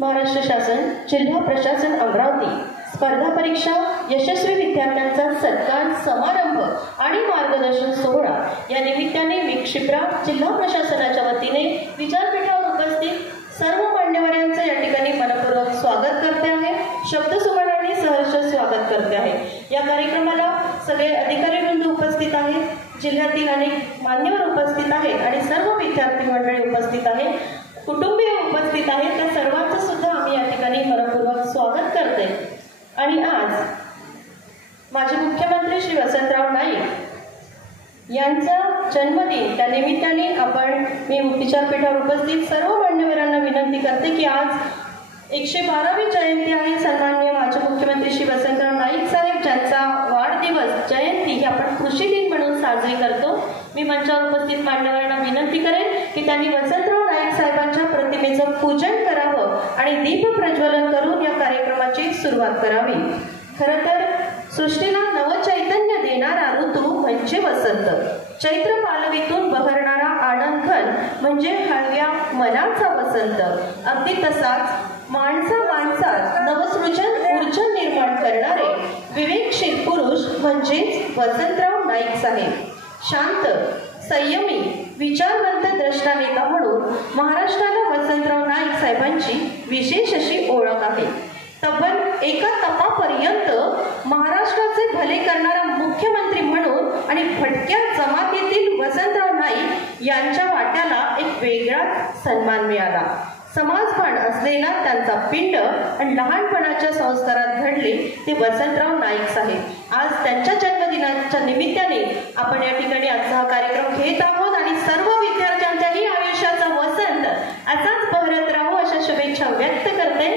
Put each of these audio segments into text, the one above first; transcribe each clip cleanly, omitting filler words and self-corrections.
महाराष्ट्र शासन जिल्हा प्रशासन अमरावती स्पर्धा परीक्षा यशस्वी विद्यार्थ्यांचा सत्कार समारंभ आणि मार्गदर्शन सोहळा या निमित्ताने मी क्षिप्रा जिल्हा प्रशासनाच्या वतीने विचारपीठावर उपस्थित सर्व मान्यवरांचे या ठिकाणी मनपूर्वक स्वागत करते आहे। शब्दसुमनाने सहर्ष स्वागत करते आहे। या कार्यक्रमाला सगळे अधिकारी वृंद उपस्थित आहेत, जिल्ह्यातील अनेक मान्यवर उपस्थित आहेत आणि सर्व विद्यार्थी मंडळी उपस्थित आहेत, कुटुंबीय उपस्थित आहेत। त्या सर्वांचं सुद्धा आम्ही या ठिकाणी मनपूर्वक स्वागत करते। आणि आज माजी मुख्यमंत्री श्री वसंतराव नाईक यांचा जन्मदिन, त्या निमित्ताने मी विचारपीठावर उपस्थित सर्व मान्यवरांना विनंती करते की आज 112वी जयंती आहे। सन्माननीय माजी मुख्यमंत्री श्री वसंतराव नाईक साहेब ज्यांचा वाढदिवस जयंती ही आपण कृषी दिन म्हणून साजरी करतो। मी मंचावर उपस्थित मान्यवरांना विनंती करेन की त्यांनी वसंतराव नाईक साहेबांच्या प्रतिमेचं पूजन करावं आणि दीप प्रज्वलन करून या कार्यक्रमाची सुरुवात करावी। खरं तर सृष्टीला नवचैतन्य देणारा ऋतू म्हणजे वसंत। चैत्र पालवीतून बहरणारा आनंदघन म्हणजे हळव्या मनाचा वसंत। अगदी तसाच माणसात नवसृजन ऊर्जा निर्माण करणारे विवेकशील पुरुष म्हणजेच वसंतराव नाईक साहेब। शांत, संयमी, विचारवंत द्रष्टा नेता म्हणून महाराष्ट्राला वसंतराव नाईक साहेबांची विशेष अशी ओळख आहे। तब्बल एका तपापर्यंत महाराष्ट्राचे भले करणारा मुख्यमंत्री म्हणून आणि भटक्या जमातीतील वसंतराव नाईक यांच्या वाट्याला एक वेगळा सन्मान मिळाला। समाजभान असलेला त्यांचा पिंड आणि लहानपणाच्या संस्कारात घडले ते वसंतराव नाईक साहेब। आज त्यांच्या जन्मदिनाच्या निमित्ताने आपण या ठिकाणी आजचा हा कार्यक्रम घेत आहोत आणि सर्व विद्यार्थ्यांच्याही आयुष्याचा वसंत असाच बहरत राहो अशा शुभेच्छा व्यक्त करते।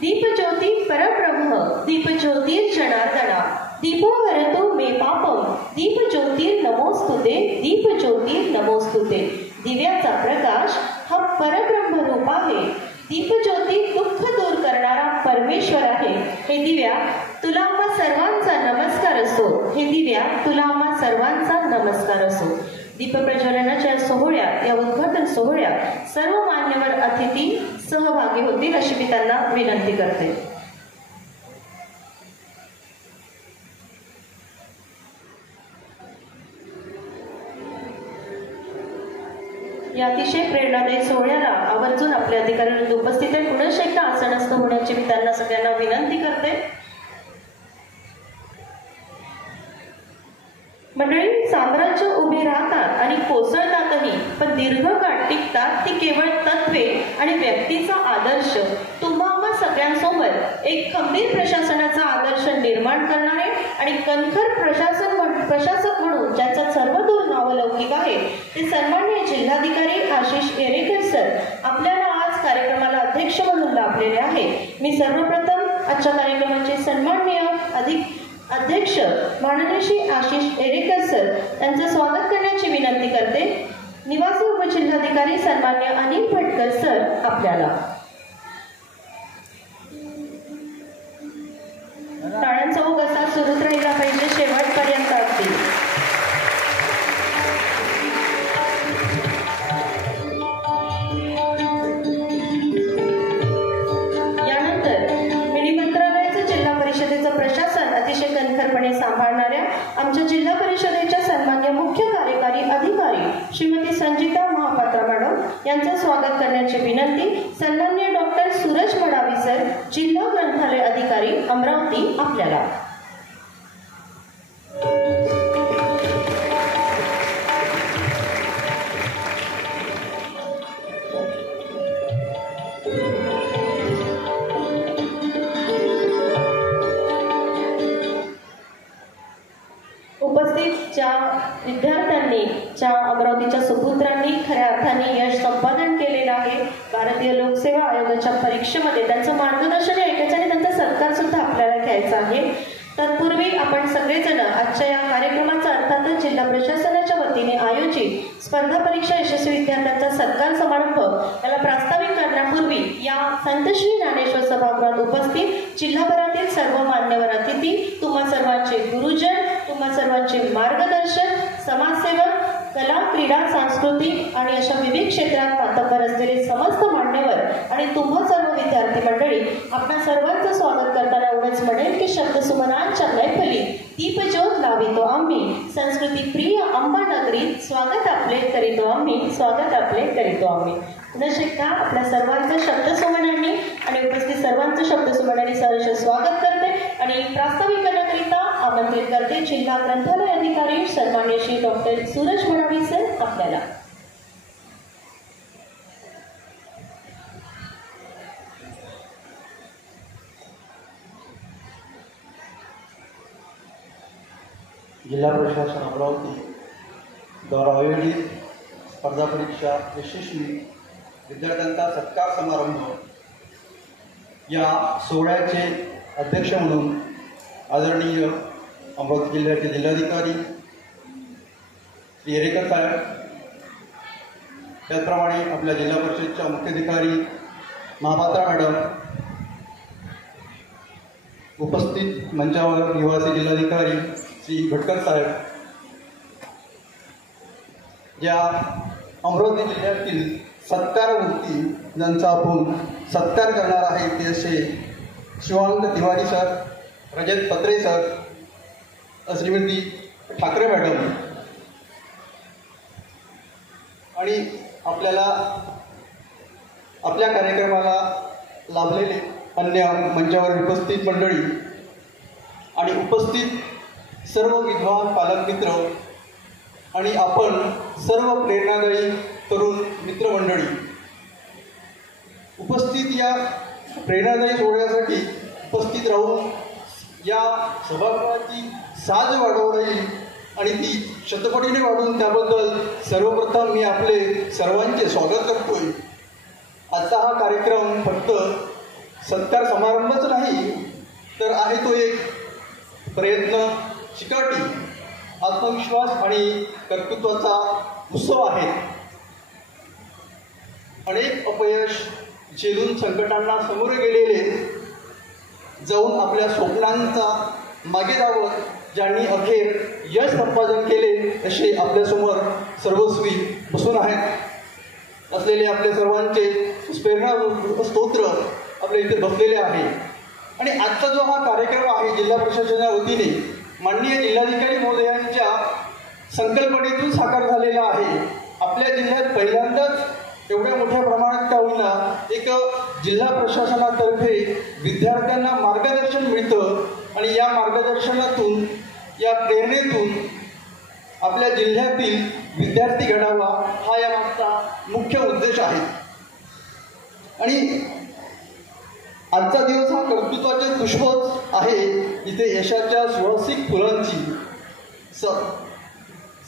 दीपज्योती परब्रह्म दीपज्योतिर्जनार्दना दीपो हरतु मे पापम दीपज्योतिर्नमोस्तुते दीपज्योतिर्नमोस्तुते। दिव्याचा प्रकाश हा परब्रह्म रूप आहे। दीपज्योती दुःख दूर करणारा परमेश्वर आहे। हे दिव्या तुला आम्हा सर्वांचा नमस्कार असो। हे दिव्या तुला आम्हा सर्वांचा नमस्कार असो। दीपप्रज्वलनाच्या सोहळ्यात, या उद्घाटन सोहळ्यात सर्व मान्यवर अतिथी सहभागी होतील अशी मी त्यांना विनंती करते। या अतिशय प्रेरणादायी सोहळ्याला आवर्जून आपले अधिकारी उपस्थित आहेत। पुनश्च एकदा आसनस्थ होण्याची मी त्यांना सगळ्यांना विनंती करते। मंडळी, साम्राज्य उभे राहतात आणि कोसळतातही, पण दीर्घकाळ टिकतात ती केवळ तत्वे आणि व्यक्तीचा आदर्श। तुम्हा सगळ्यांसोबत एक खंबीर प्रशासनाचा आदर्श निर्माण करणारे आणि कणखर प्रशासक म्हणून ज्यांचा सर्वदूर नावलौकिक आहे ते सन्माननीय जिल्हाधिकारी आशिष एरेकर सर आपल्याला आज कार्यक्रमाला अध्यक्ष म्हणून लाभलेले आहे। मी सर्वप्रथम आजच्या कार्यक्रमाचे सन्माननीय अध्यक्ष माननीय श्री आशिष एरेकर सर यांचं स्वागत करण्याची विनंती करते। निवासी उपजिल्हाधिकारी सन्माननीय अनिल भटकर सर आपल्याला टाळ्यांचा ओघ असा सुरूच राहिला पाहिजे शेवटपर्यंत अगदी। यानंतर मिनी मंत्रालयाचं जिल्हा परिषदेचं प्रशासन अतिशय कणखरपणे सांभाळणाऱ्या आमच्या जिल्हा परिषदेच्या सन्मान्य मुख्य कार्यकारी अधिकारी श्रीमती संजिता महापात्रा मॅडम यांचं स्वागत करण्याची विनंती। सन्माननीय डॉक्टर सूरज मडावी सर जिल्हा ग्रंथालय अधिकारी अमरावती आपल्याला। उपस्थित ज्या विद्यार्थ्यांनी, ज्या अमरावतीच्या सुपुत्रांनी खऱ्या अर्थाने यश संपादन केलेलं आहे भारतीय लोकसेवा आयोगाच्या परीक्षेमध्ये, त्यांचं मार्गदर्शन ऐकायचं आणि त्यांचा सत्कार सुद्धा आपल्याला घ्यायचा आहे। तत्पूर्वी आपण सगळेजण आजच्या या कार्यक्रमाचा अर्थातच जिल्हा प्रशासनाच्या वतीने आयोजित स्पर्धा परीक्षा यशस्वी विद्यार्थ्यांचा सत्कार समारंभ याला प्रास्ताविक करण्यापूर्वी या संतश्री ज्ञानेश्वर सभागृहात उपस्थित जिल्हाभरातील सर्व मान्यवर अतिथी, तुम्हा सर्वांचे गुरुजन, तुम्हा सर्वांचे मार्गदर्शक, समाजसेवक, कला, क्रीडा, सांस्कृतिक आणि अशा विविध क्षेत्रात मातब्बर असलेले समस्त मान्यवर आणि तुम्हा सर्व विद्यार्थी आपणा सर्वांचं स्वागत करताना एवढंच म्हणेल की शब्दसुमनांच्या मैफली दीपज्योत लावितो आम्ही, संस्कृती प्रिय अंबानगरीत स्वागत आपले करीतो आम्ही, स्वागत आपले करीतो आम्ही. पुन्हा एकदा आपल्या सर्वांचं शब्दसुमनांनी आणि उपस्थित सर्वांचं शब्दसुमनांनी सहर्ष स्वागत करते आणि प्रास्ताविकांकरिता आमंत्रित करते जिल्हा ग्रंथालय अधिकारी सन्मान्य श्री डॉक्टर सूरज मडावी सर आपल्याला. जिल्हा प्रशासन अमरावती द्वारा आयोजित स्पर्धा परीक्षा यशस्वी विद्यार्थ्यांचा सत्कार समारंभ या सोहळ्याचे अध्यक्ष म्हणून आदरणीय अमरावती जिल्ह्याचे जिल्हाधिकारी श्री हेरेकर साहेब, त्याचप्रमाणे आपल्या जिल्हा परिषदेच्या मुख्याधिकारी महापात्रा मॅडम, उपस्थित मंचावर निवासी जिल्हाधिकारी श्री भटकर साहेब, या अमरावती जिल्ह्यातील सत्कारमूर्ती ज्यांचा आपण सत्कार करणार आहे ते असे शिवांत तिवारी सर, रजत पत्रे सर, श्रीमती ठाकरे मॅडम आणि आपल्याला आपल्या कार्यक्रमाला लाभलेले अन्य मंचावर उपस्थित मंडळी आणि उपस्थित सर्व विद्वान पालक मित्र आणि आपण सर्व प्रेरणादायी तरुण मित्रमंडळी, उपस्थित या प्रेरणादायी सोहळ्यासाठी उपस्थित राहून या सभागृहाची साज वाढवली आणि ती शतपटीने वाढून त्याबद्दल सर्वप्रथम मी आपले सर्वांचे स्वागत करतोय. आजचा हा कार्यक्रम फक्त सत्कार समारंभच नाही तर आहे तो एक प्रयत्न, चिकाटी, आत्मविश्वास आणि कर्तृत्वाचा उत्सव आहे. अनेक अपयश झेलून संकटांना सामोरे गेलेले, जाऊन आपल्या स्वप्नांचा मागे धावत ज्यांनी अखेर यश संपादन केले असे आपल्यासमोर सर्वस्वी बसून आहेत असलेले आपले सर्वांचे प्रेरणा स्तोत्र आपल्या इथे बसलेले आहे. आणि आजचा जो हा कार्यक्रम आहे जिल्हा प्रशासनाच्या वतीने माननीय जिल्हाधिकारी महोदयांच्या संकल्पनेतून साकार झालेला आहे. आपल्या जिल्ह्यात पहिल्यांदाच एवढ्या मोठ्या प्रमाणात का होईना एक जिल्हा प्रशासनातर्फे विद्यार्थ्यांना मार्गदर्शन मिळतं आणि या मार्गदर्शनातून, या प्रेरणेतून आपल्या जिल्ह्यातील विद्यार्थी घडावा हा या मागचा मुख्य उद्देश आहे. आणि आजचा दिवस हा कर्तृत्वाचे पुष्पच आहे, इथे यशाच्या सुवासिक फुलांची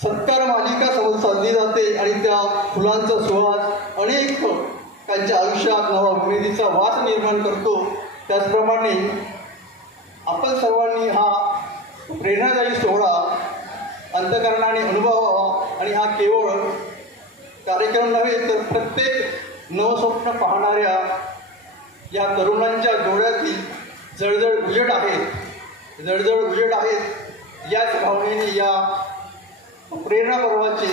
सत्कार मालिका साधली जाते आणि त्या फुलांचा सुवास अनेक त्यांच्या आयुष्यात नवा उमेदीचा वास निर्माण करतो. त्याचप्रमाणे आपण सर्वांनी हा प्रेरणादायी सोहळा अंतःकरणाने अनुभवावा आणि हा केवळ कार्यक्रम नव्हे तर प्रत्येक नवस्वप्न पाहणाऱ्या या तरुणांच्या डोळ्यातील जळजळ उजेड आहेत याच भावनेने या प्रेरणा पर्वाचे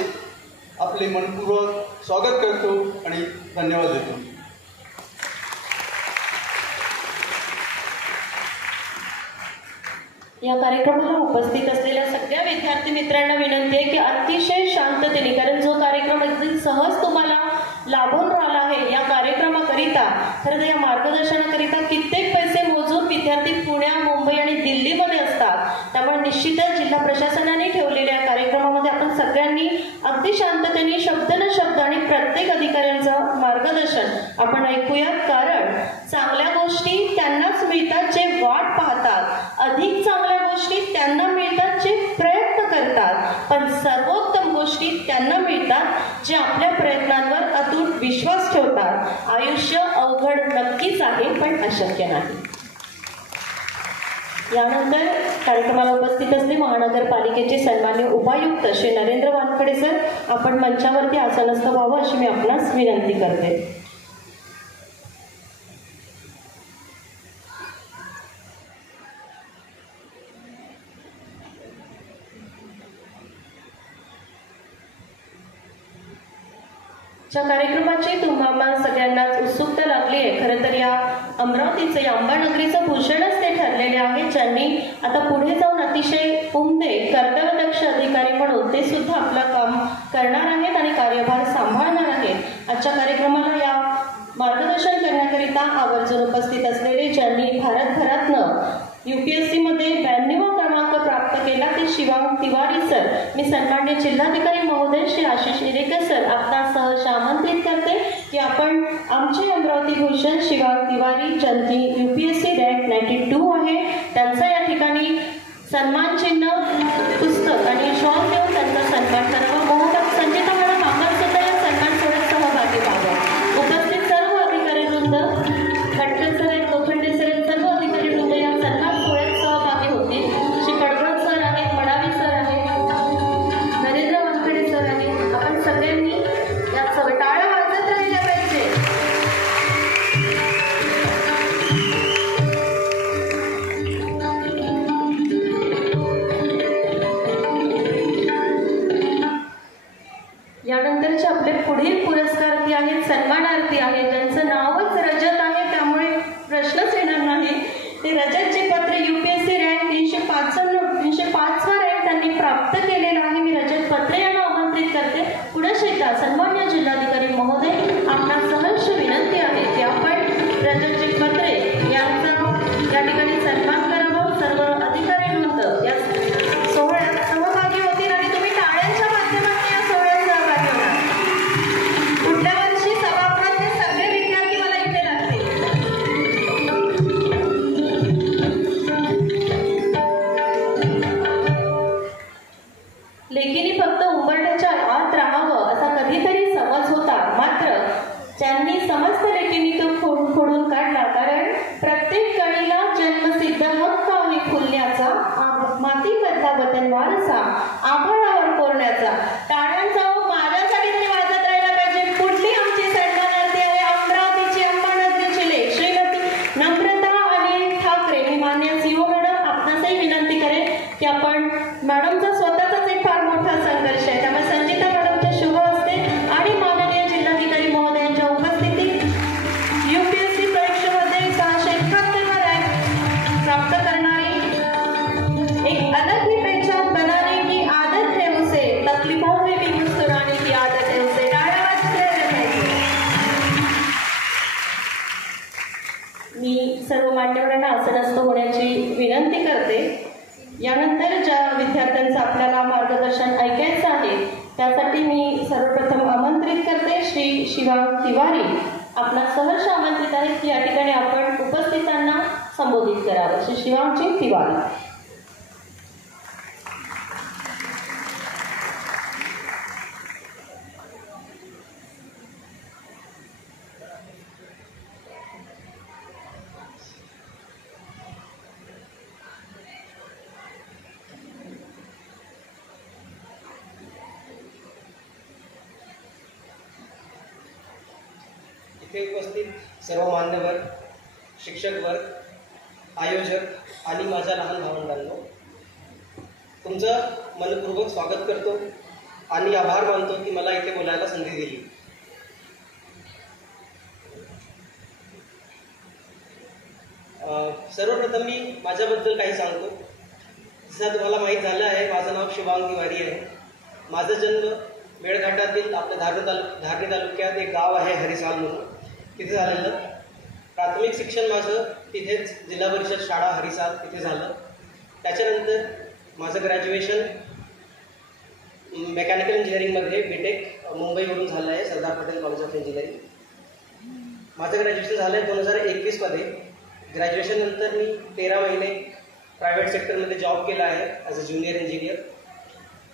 आपले मनपूर्वक स्वागत करतो आणि धन्यवाद देतो. या कार्यक्रमाला उपस्थित असलेल्या सगळ्या विद्यार्थी मित्रांना विनंती आहे की अतिशय शांततेने, कारण जो कार्यक्रम अगदी सहज तुम्हाला लाभून राहिला आहे, या कार्यक्रमाकरिता खरं तर या मार्गदर्शनाकरिता कित्येक पैसे मोजून विद्यार्थी पुण्या, मुंबई आणि दिल्लीमध्ये असतात. त्यामुळे निश्चितच जिल्हा प्रशासनाने ठेवलेल्या कार्यक्रमामध्ये आपण सगळ्यांनी अगदी शांततेने शब्द न शब्द आणि प्रत्येक अधिकाऱ्यांचं मार्गदर्शन आपण ऐकूयात. कारण चांगल्या गोष्टी त्यांनाच मिळतात जे वाट पाहतात, अधिक चांगल्या गोष्टी त्यांना मिळतात जे प्रयत्न करतात, पण सर्वोत्तम गोष्टी त्यांना मिळतात जे आपल्या प्रयत्नांवर अतूट विश्वास ठेवतात. आयुष्य अवघड नक्कीच आहे पण अशक्य नाही. यानंतर कार्यक्रमाला उपस्थित असले महानगरपालिकेचे सन्मान्य उपायुक्त श्री नरेंद्र वानखडे सर, आपण मंचावरती आसनस्थ व्हावं अशी मी आपणास विनंती करते. च्या कार्यक्रमाची तुम्हाला सगळ्यांनाच उत्सुकता लागली आहे. खरं तर या अमरावतीचे अंबानगरीचं भूषणच ते ठरलेले आहेत, ज्यांनी आता पुढे जाऊन अतिशय उमदे कर्तव्यदक्ष अधिकारी म्हणून ते सुद्धा आपलं काम करणार आहेत आणि कार्यभार सांभाळणार आहेत। आजच्या कार्यक्रमाला या मार्गदर्शन करण्याकरिता आवर्जून उपस्थित असलेले, ज्यांनी भारतभरातनं UPSC मध्ये 92वा क्रमांक प्राप्त केला, ते शिवांग तिवारी सर। मी सन्माननीय जिल्हाधिकारी महोदय श्री आशिष इरेकर सर आपणास सहर्ष आमंत्रित करते की आपण आमचे अमरावती भूषण शिवांग तिवारी, ज्यांची UPSC रँक 92 आहे, त्यांचा या ठिकाणी सन्मान चिन्ह, पुस्तक आणि शॉल देऊन त्यांचा सन्मान करावा। मोहम्मद संजिता मॅडम आपण सुद्धा या सन्मान सोहळ्यात सहभागी व्हावं। उपस्थित सर्व अधिकारी वृंद, खटकर सर आहेत, लोखंडे सर आहेत, सर्व अधिकारी वृंद या सन्मान सोहळ्यात सहभागी होतील। श्री कडबड सर आहेत, मडावी सर आहेत, नरेंद्र वानखेडे सर आहेत। आपण सगळ्यांनी या टाळ्या वाजत राहिल्या पाहिजे। यानंतरचे आपले पुढील पुरस्कार्थी आहेत, सन्मानार्थी आहेत, ज्यांचं नावच रजत आहे, त्यामुळे प्रश्नच येणार नाही। ते रजतचे पत्र UPSC रँक 305वा रँक त्यांनी प्राप्त केलेला आहे। मी रजत पत्रे यांना आमंत्रित करते। पुढे शेता सन्मान्य जिल्हाधिकारी महोदय आपणास सहर्ष विनंती आहे की आपण रजतचे पत्रे यांचा या ठिकाणी सन्मान करावा। सर्व अधिकारी वृंद या सोहळ्यात सहभागी होतील आणि तुम्ही टाळ्यांच्या माध्यमातून या सोहळ्यात सहभागी होणार। पुढल्या वर्षी सभागृहातले सगळे विद्यार्थी मला इथे लागतील। लेखीने फक्त उंबरठ्याच्या आत राहावं असा कधीतरी समज होता, मात्र ज्यांनी समस्त लेखीने तो फोडून काढला, कारण प्रत्येक कणीला जन्मसिद्ध हक्क आहे फुलण्याचा, मातीमधला वतन वारसा आभाळावर कोरण्याचा। टाळ्यांचा माझ्यासाठी तरी वाजत राहिला पाहिजे। पुढली आमची सन्मानार्थी आहे अमरावतीची अंबानगरीची लेख श्रीमती नम्रता अनिल ठाकरे। मी मान्य CEO मॅडम आपणासही विनंती करेन की आपण, मॅडमचा स्वतःचाच एक फार मोठा संघर्ष आहे, त्यामुळे संजिता मॅडमच्या शुभ हस्ते आणि माननीय जिल्हाधिकारी महोदयांच्या उपस्थितीत UPSC परीक्षेमध्ये 671वा रँक प्राप्त करणारी, एक अलग ही पहचान बनाने की आदत है उसे, तकलीफों में भी मुस्कुराने की आदत है उसे। टाळ्या वाजत राहिल्या पाहिजे। मी सर्व मान्यवरांना आसनस्थ होण्याची विनंती करते। यानंतर ज्या विद्यार्थ्यांचं आपल्याला मार्गदर्शन ऐकायचं आहे, त्यासाठी मी सर्वप्रथम आमंत्रित करते श्री शिवांग तिवारी। आपला सहर्ष आमंत्रित आहेत की या ठिकाणी आपण उपस्थितांना संबोधित करावं। श्री शिवांगजी तिवारी। इथे उपस्थित सर्व मान्यवर, शिक्षक वर्ग, आयोजक आणि माझ्या लहान भावंडांनो, तुमचं मनपूर्वक स्वागत करतो आणि आभार मानतो की मला इथे बोलायला संधी दिली। सर्वप्रथम मी माझ्याबद्दल काही सांगतो। जसं तुम्हाला माहीत झालं आहे, माझं नाव शिवांग तिवारी आहे। माझा जन्म मेळघाटातील आपल्या धारणी तालुक्यात एक गाव आहे हरिसाल म्हणून, तिथे झालेलं। प्राथमिक शिक्षण माझं तिथेच जिल्हा परिषद शाळा हरिसाल तिथे झालं। त्याच्यानंतर माझं ग्रॅज्युएशन मेकॅनिकल इंजिनिअरिंगमध्ये BTech मुंबईवरून झालं आहे, Sardar Patel college of engineering. माझं ग्रॅज्युएशन झालं आहे 2021मध्ये। ग्रॅज्युएशननंतर मी 13 महिने प्रायव्हेट सेक्टरमध्ये जॉब केला आहे ॲज अ ज्युनियर इंजिनियर।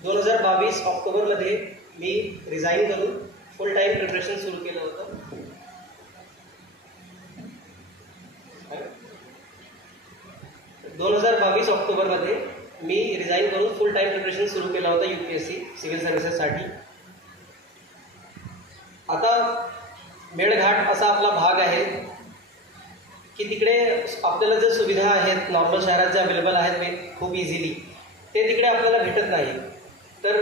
2022 ऑक्टोबरमध्ये मी रिझाईन करून फुल टाईम प्रिपरेशन सुरू केलं होतं। 2022 ऑक्टोबरमध्ये मी रिझाईन करून फुल टाईम प्रिपरेशन सुरू केलं होतं UPSC सिव्हिल सर्व्हिसेससाठी। आता मेळघाट असा आपला भाग आहे की तिकडे आपल्याला ज्या सुविधा आहेत नॉर्मल शहरात ज्या अवेलेबल आहेत खूप इझिली, ते तिकडे आपल्याला भेटत नाही। तर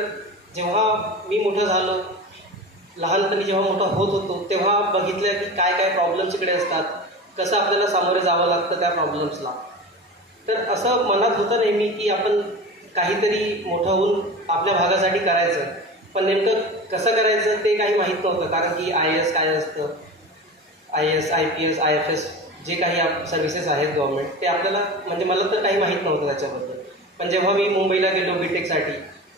जेव्हा मी मोठं झालो, लहानपणी जेव्हा मोठा होत होतो, तेव्हा बघितलं की काय काय प्रॉब्लेम्स इकडे असतात। कसं आपल्याला सामोरे जावं लागतं त्या प्रॉब्लेम्सला. तर असं मनात होतं नेहमी की आपण काहीतरी मोठं होऊन आपल्या भागासाठी करायचं, पण नेमकं कसं करायचं ते काही माहीत नव्हतं. कारण की IAS काय असतं, IAS, IPS, IFS जे काही सर्व्हिसेस आहेत गव्हर्नमेंट, ते आपल्याला म्हणजे मला तर काही माहीत नव्हतं त्याच्याबद्दल. पण जेव्हा मी मुंबईला गेलो BTechसाठी,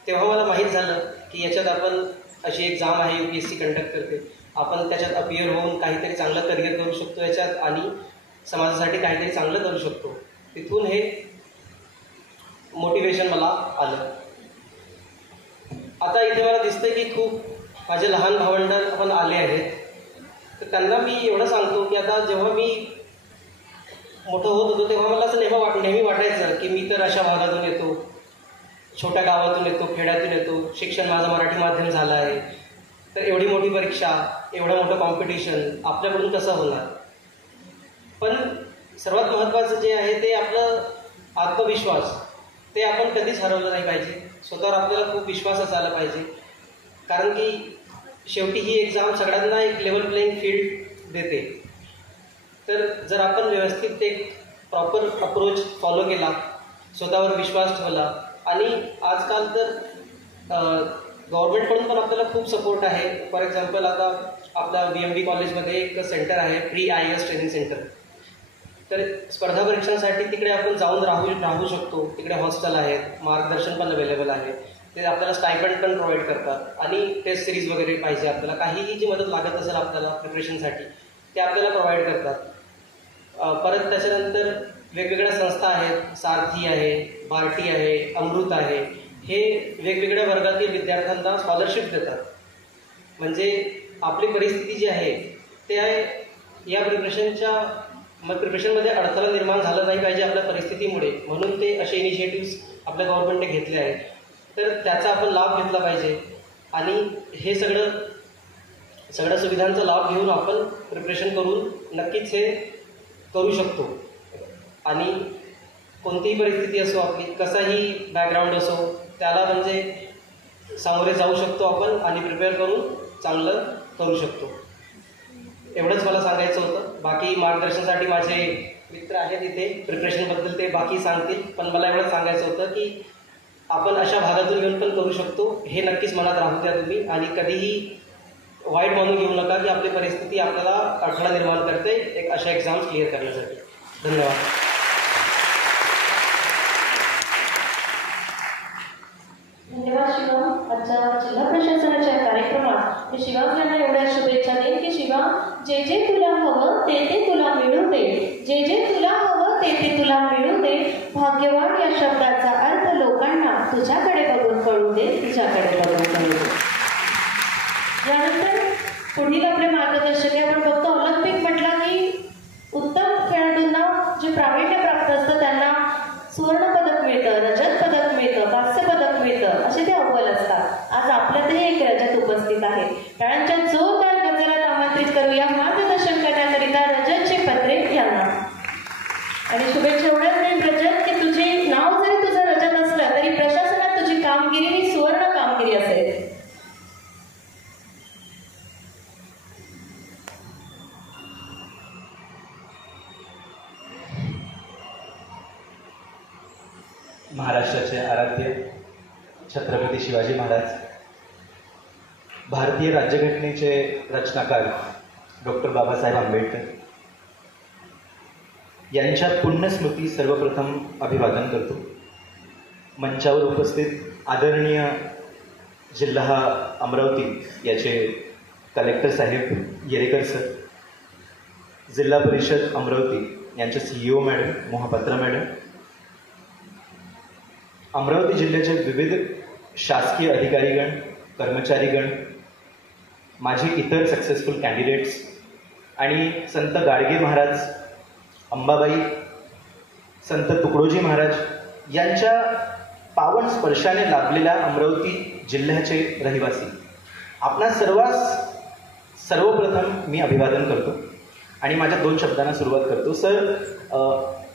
तेव्हा मला माहीत झालं की याच्यात आपण अशी एक्झाम आहे UPSC कंडक्ट करते, आपण त्याच्यात अपियर होऊन काहीतरी चांगलं करिअर करू शकतो याच्यात आणि समाजासाठी काहीतरी चांगलं करू शकतो. तिथून हे मोटिवेशन मला आलं. आता इथे मला दिसतंय की खूप माझे लहान भावंड पण आले आहेत, तर त्यांना मी एवढं सांगतो की आता जेव्हा मी मोठं होत होतो तेव्हा मला असं नेहमी वाटायचं की मी तर अशा भागातून येतो, छोट्या गावातून येतो, खेड्यातून येतो, शिक्षण माझं मराठी माध्यम झालं आहे, तर एवढी मोठी परीक्षा, एवढं मोठं कॉम्पिटिशन आपल्याकडून कसं होणार. पण सर्वात महत्त्वाचं जे आहे ते आपलं आत्मविश्वास, ते आपण कधीच हरवलं नाही पाहिजे. स्वतःवर आपल्याला खूप विश्वास असायला पाहिजे, कारण की शेवटी ही एक्झाम सगळ्यांना एक लेवल प्लेइंग फील्ड देते. तर जर आपण व्यवस्थित एक प्रॉपर अप्रोच फॉलो केला, स्वतःवर विश्वास ठेवला, आणि आजकाल तर गव्हर्नमेंटकडून पण आपल्याला खूप सपोर्ट आहे. फॉर एक्झाम्पल आता आपल्या VMD कॉलेजमध्ये एक सेंटर आहे, प्री IAS ट्रेनिंग सेंटर. तर स्पर्धा परीक्षांसाठी तिकडे आपण जाऊन राहू शकतो. तिकडे हॉस्टेल आहेत, मार्गदर्शन पण अवेलेबल आहे, ते आपल्याला स्टायपंड पण प्रोव्हाइड करतात, आणि टेस्ट सिरीज वगैरे पाहिजे आपल्याला, काहीही जी मदत लागत असेल आपल्याला प्रिपरेशनसाठी ते आपल्याला प्रोव्हाइड करतात. परत त्याच्यानंतर वेगवेगळ्या संस्था आहेत, सारथी आहे, बार्टी आहे, अमृत आहे, हे वेगवेगळ्या वर्गातील विद्यार्थ्यांना स्कॉलरशिप देतात. म्हणजे आपली परिस्थिती जी आहे ते आहे या प्रिपरेशनमध्ये अडथळा निर्माण झाला नाही पाहिजे आपल्या परिस्थितीमुळे, म्हणून ते असे इनिशिएटिव्स आपल्या गव्हर्नमेंटने घेतले आहेत. तर त्याचा आपण लाभ घेतला पाहिजे, आणि हे सगळ्या सुविधांचा लाभ घेऊन आपण प्रिपरेशन करून नक्कीच हे करू शकतो. आणि कोणतीही परिस्थिती असो आपली, कसाही बॅकग्राऊंड असो, त्याला म्हणजे सामोरे जाऊ शकतो आपण आणि प्रिपेअर करून चांगलं करू शकतो. एवढंच मला सांगायचं होतं. बाकी मार्गदर्शनासाठी माझे मित्र आहेत इथे, प्रिपरेशनबद्दल ते बाकी सांगतील, पण मला एवढंच सांगायचं होतं की आपण अशा भागातून येऊन पण करू शकतो, हे नक्कीच मनात राहू द्या तुम्ही, आणि कधीही वाईट मानून घेऊ नका की आपली परिस्थिती आपल्याला अडथळा निर्माण करते एक अशा एक्झाम्स क्लिअर करण्यासाठी. धन्यवाद. धन्यवाद शिवम. आजच्या जिल्हा प्रशासनाच्या कार्यक्रमात मी शिवम यांना एवढ्या शुभेच्छा देईन की शिवम, जे जे तुला हवं ते ते तुला मिळू दे, जे जे तुला हवं ते ते तुला मिळू दे. भाग्यवान या शब्दाचा अर्थ लोकांना तुझ्याकडे बघून कळू दे, तुझ्याकडे बघून कळू दे. यानंतर पुढील आपले मार्गदर्शक आपण बघतो, ऑलिम्पिक म्हटलं की उत्तम खेळाडूंना जे प्रावीण्य प्राप्त असतं त्यांना सुवर्ण पदक मिळतं, रजत पदक मिळतं, कांस्य पदक मिळतं, असे ते अव्वल असतात. आज आपल्यातही एक रजत उपस्थित आहे. टाळ्यांच्या जोरदार गजरात आमंत्रित करूया मार्गदर्शन करण्याकरिता रजतचे पत्रे यांना. आणि शुभेच्छा एवढ्याच देईन रजत की तुझे नाव जरी तुझं रजत असलं तरी प्रशासनात तुझी कामगिरी ही सुवर्ण कामगिरी असेल. महाराष्ट्राचे आराध्य छत्रपती शिवाजी महाराज, भारतीय राज्यघटनेचे रचनाकार डॉक्टर बाबासाहेब आंबेडकर यांच्या पुण्यस्मृती सर्वप्रथम अभिवादन करतो. मंचावर उपस्थित आदरणीय जिल्हा अमरावती याचे कलेक्टर साहेब येरेकर सर, जिल्हा परिषद अमरावती यांचे CEO madam Mohapatra madam, Amravati जिल्ह्याचे विविध शासकीय अधिकारीगण, कर्मचारीगण, माझे इतर सक्सेसफुल कॅन्डिडेट्स आणि संत गाडगे महाराज, अंबाबाई, संत तुकडोजी महाराज यांच्या पावन स्पर्शाने लाभलेल्या अमरावती जिल्ह्याचे रहिवासी, आपणा सर्वप्रथम मी अभिवादन करतो आणि माझ्या 2 शब्दांना सुरुवात करतो. सर,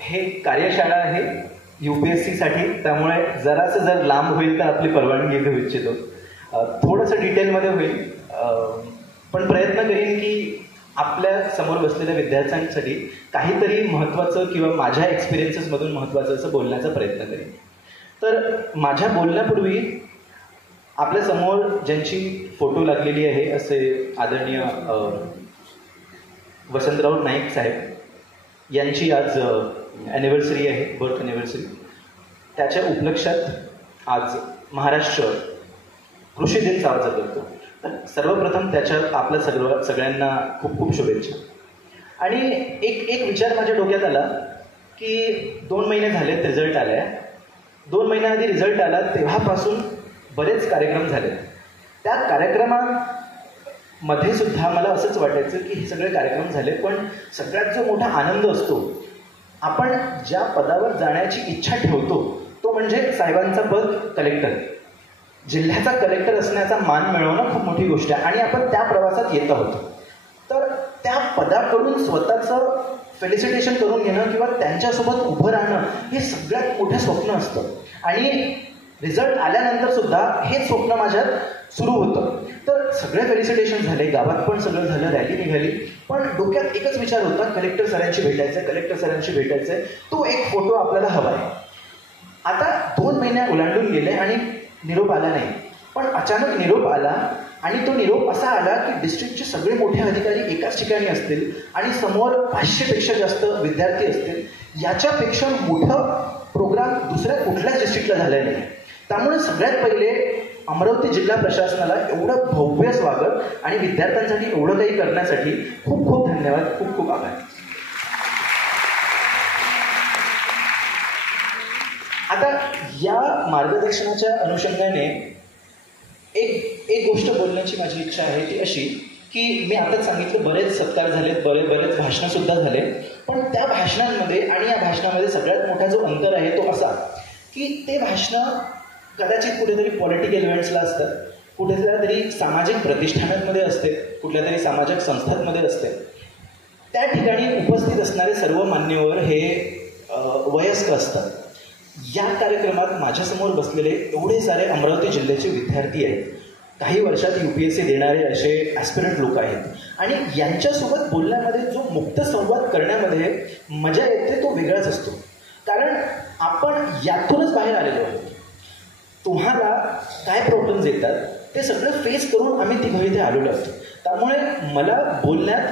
हे कार्यशाळा आहे UPSCसाठी, त्यामुळे जरासं जर लांब होईल तर आपली परवानगी घेऊ इच्छितो. थोडंसं डिटेलमध्ये होईल, पण प्रयत्न करीन की आपल्या समोर बसलेल्या विद्यार्थ्यांसाठी काहीतरी महत्त्वाचं किंवा माझ्या एक्सपिरियन्सेसमधून महत्त्वाचं असं बोलण्याचा प्रयत्न करेन. तर माझ्या बोलण्यापूर्वी आपल्यासमोर ज्यांची फोटो लागलेली आहे असे आदरणीय वसंतराव नाईक साहेब यांची आज ॲनिव्हर्सरी आहे, बर्थ ॲनिव्हर्सरी. त्याच्या उपलक्षात आज महाराष्ट्र कृषी दिन साजरा करतो. तर सर्वप्रथम त्याच्यात आपल्या सगळ्यांना खूप खूप शुभेच्छा. आणि एक विचार माझ्या डोक्यात आला की 2 महिने झालेत रिझल्ट आला आहे. 2 महिन्याआधी रिझल्ट आला तेव्हापासून बरेच कार्यक्रम झाले. त्या कार्यक्रमामध्ये सुद्धा मला असंच वाटायचं की हे सगळे कार्यक्रम झाले, पण सगळ्यात जो मोठा आनंद असतो, आपण ज्या पदावर जाण्याची इच्छा ठेवतो तो म्हणजे साहेबांचा पद कलेक्टर. जिल्ह्याचा कलेक्टर असण्याचा मान मिळवणं खूप मोठी गोष्ट आहे आणि आपण त्या प्रवासात येत आहोत. तर त्या पदाकडून स्वतःचं फेलिसिटेशन करून घेणं किंवा त्यांच्यासोबत उभं राहणं हे सगळ्यात मोठं स्वप्न असतं. आणि रिझल्ट आल्यानंतर सुद्धा हे स्वप्न माझ्यात सुरू होतं. तर सगळे फेलिसिटेशन झाले, गावात पण सगळं झालं, रॅली निघाली, पण डोक्यात एकच विचार होता, कलेक्टर सरांशी भेटायचं आहे, कलेक्टर सरांशी भेटायचं आहे. तो एक फोटो आपल्याला हवा आहे. आता 2 महिने ओलांडून गेले आणि निरोप आला नाही. पण अचानक निरोप आला आणि तो निरोप असा आला की डिस्ट्रिक्टचे सगळे मोठे अधिकारी एकाच ठिकाणी असतील आणि समोर 500पेक्षा जास्त विद्यार्थी असतील. याच्यापेक्षा मोठं प्रोग्राम दुसऱ्या कुठल्याच डिस्ट्रिक्टला झालेला नाही. त्यामुळे सगळ्यात पहिले अमरावती जिल्हा प्रशासनाला एवढं भव्य स्वागत आणि विद्यार्थ्यांसाठी एवढं काही करण्यासाठी खूप खूप धन्यवाद, खूप खूप आभार. आता या मार्गदर्शनाच्या अनुषंगाने एक गोष्ट बोलण्याची माझी इच्छा आहे, ती अशी की मी आताच सांगितलं बरेच सत्कार झालेत, बरेच भाषणं सुद्धा झाले. पण त्या भाषणांमध्ये आणि या भाषणामध्ये सगळ्यात मोठा जो अंतर आहे तो असा की ते भाषणं कदाचित कुठेतरी पॉलिटिकल इव्हेंट्सला असतात, कुठेतरी तरी सामाजिक प्रतिष्ठानांमध्ये असते, कुठल्या तरी सामाजिक संस्थांमध्ये असते. त्या ठिकाणी उपस्थित असणारे सर्व मान्यवर हे वयस्क असतात. या कार्यक्रमात माझ्यासमोर बसलेले एवढे सारे अमरावती जिल्ह्याचे विद्यार्थी आहेत, काही वर्षात UPSC देणारे असे ॲस्पिरंट लोक आहेत. आणि यांच्यासोबत बोलण्यामध्ये जो मुक्त संवाद करण्यामध्ये मजा येते तो वेगळाच असतो. कारण आपण यातूनच बाहेर आलेलो आहोत. तुम्हाला काय प्रॉब्लेम्स येतात ते सगळं फेस करून आम्ही तिघं इथे आलेलो असतो. त्यामुळे मला बोलण्यात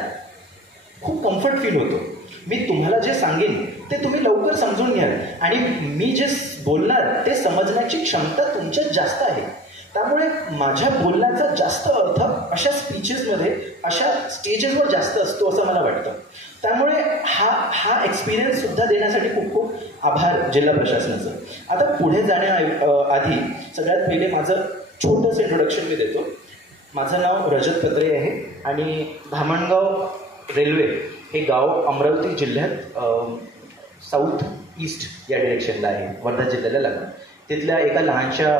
खूप कम्फर्ट फील होतो. मी तुम्हाला जे सांगेन ते तुम्ही लवकर समजून घ्याल आणि मी जे बोलणार ते समजण्याची क्षमता तुमच्यात जास्त आहे. त्यामुळे माझ्या बोलण्याचा जास्त अर्थ अशा स्पीचेसमध्ये, अशा स्टेजेसवर जास्त असतो असं मला वाटतं. त्यामुळे हा एक्सपिरियन्स सुद्धा देण्यासाठी खूप खूप आभार जिल्हा प्रशासनाचं. आता पुढे जाण्याआधी सगळ्यात पहिले माझं छोटंसं इंट्रोडक्शन मी देतो. माझं नाव रजत पत्रे आहे आणि धामणगाव रेल्वे हे गाव अमरावती जिल्ह्यात साऊथ ईस्ट या डिरेक्शनला आहे, वर्धा जिल्ह्याला लागून. तिथल्या एका लहानशा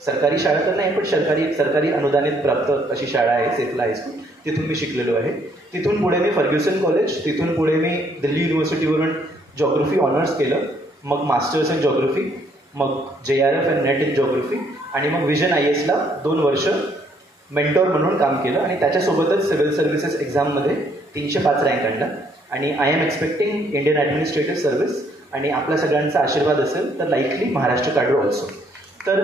सरकारी शाळा तर नाही पण सरकारी अनुदानित प्राप्त अशी शाळा आहे, सेफला हायस्कूल. तिथून मी शिकलेलो आहे. तिथून पुढे मी फर्ग्युसन कॉलेज, तिथून पुढे मी दिल्ली युनिव्हर्सिटीवरून जॉग्रफी ऑनर्स केलं, मग मास्टर्स इन जॉग्रफी, मग JRF and net in geography आणि मग विजन IASला 2 वर्ष मेंटॉर म्हणून काम केलं आणि त्याच्यासोबतच सिव्हिल सर्व्हिसेस एक्झाममध्ये 305 रँक आणला. आणि I am expecting Indian administrative service आणि आपल्या सगळ्यांचा आशीर्वाद असेल तर लाईकली महाराष्ट्र काढू ऑल्सो. तर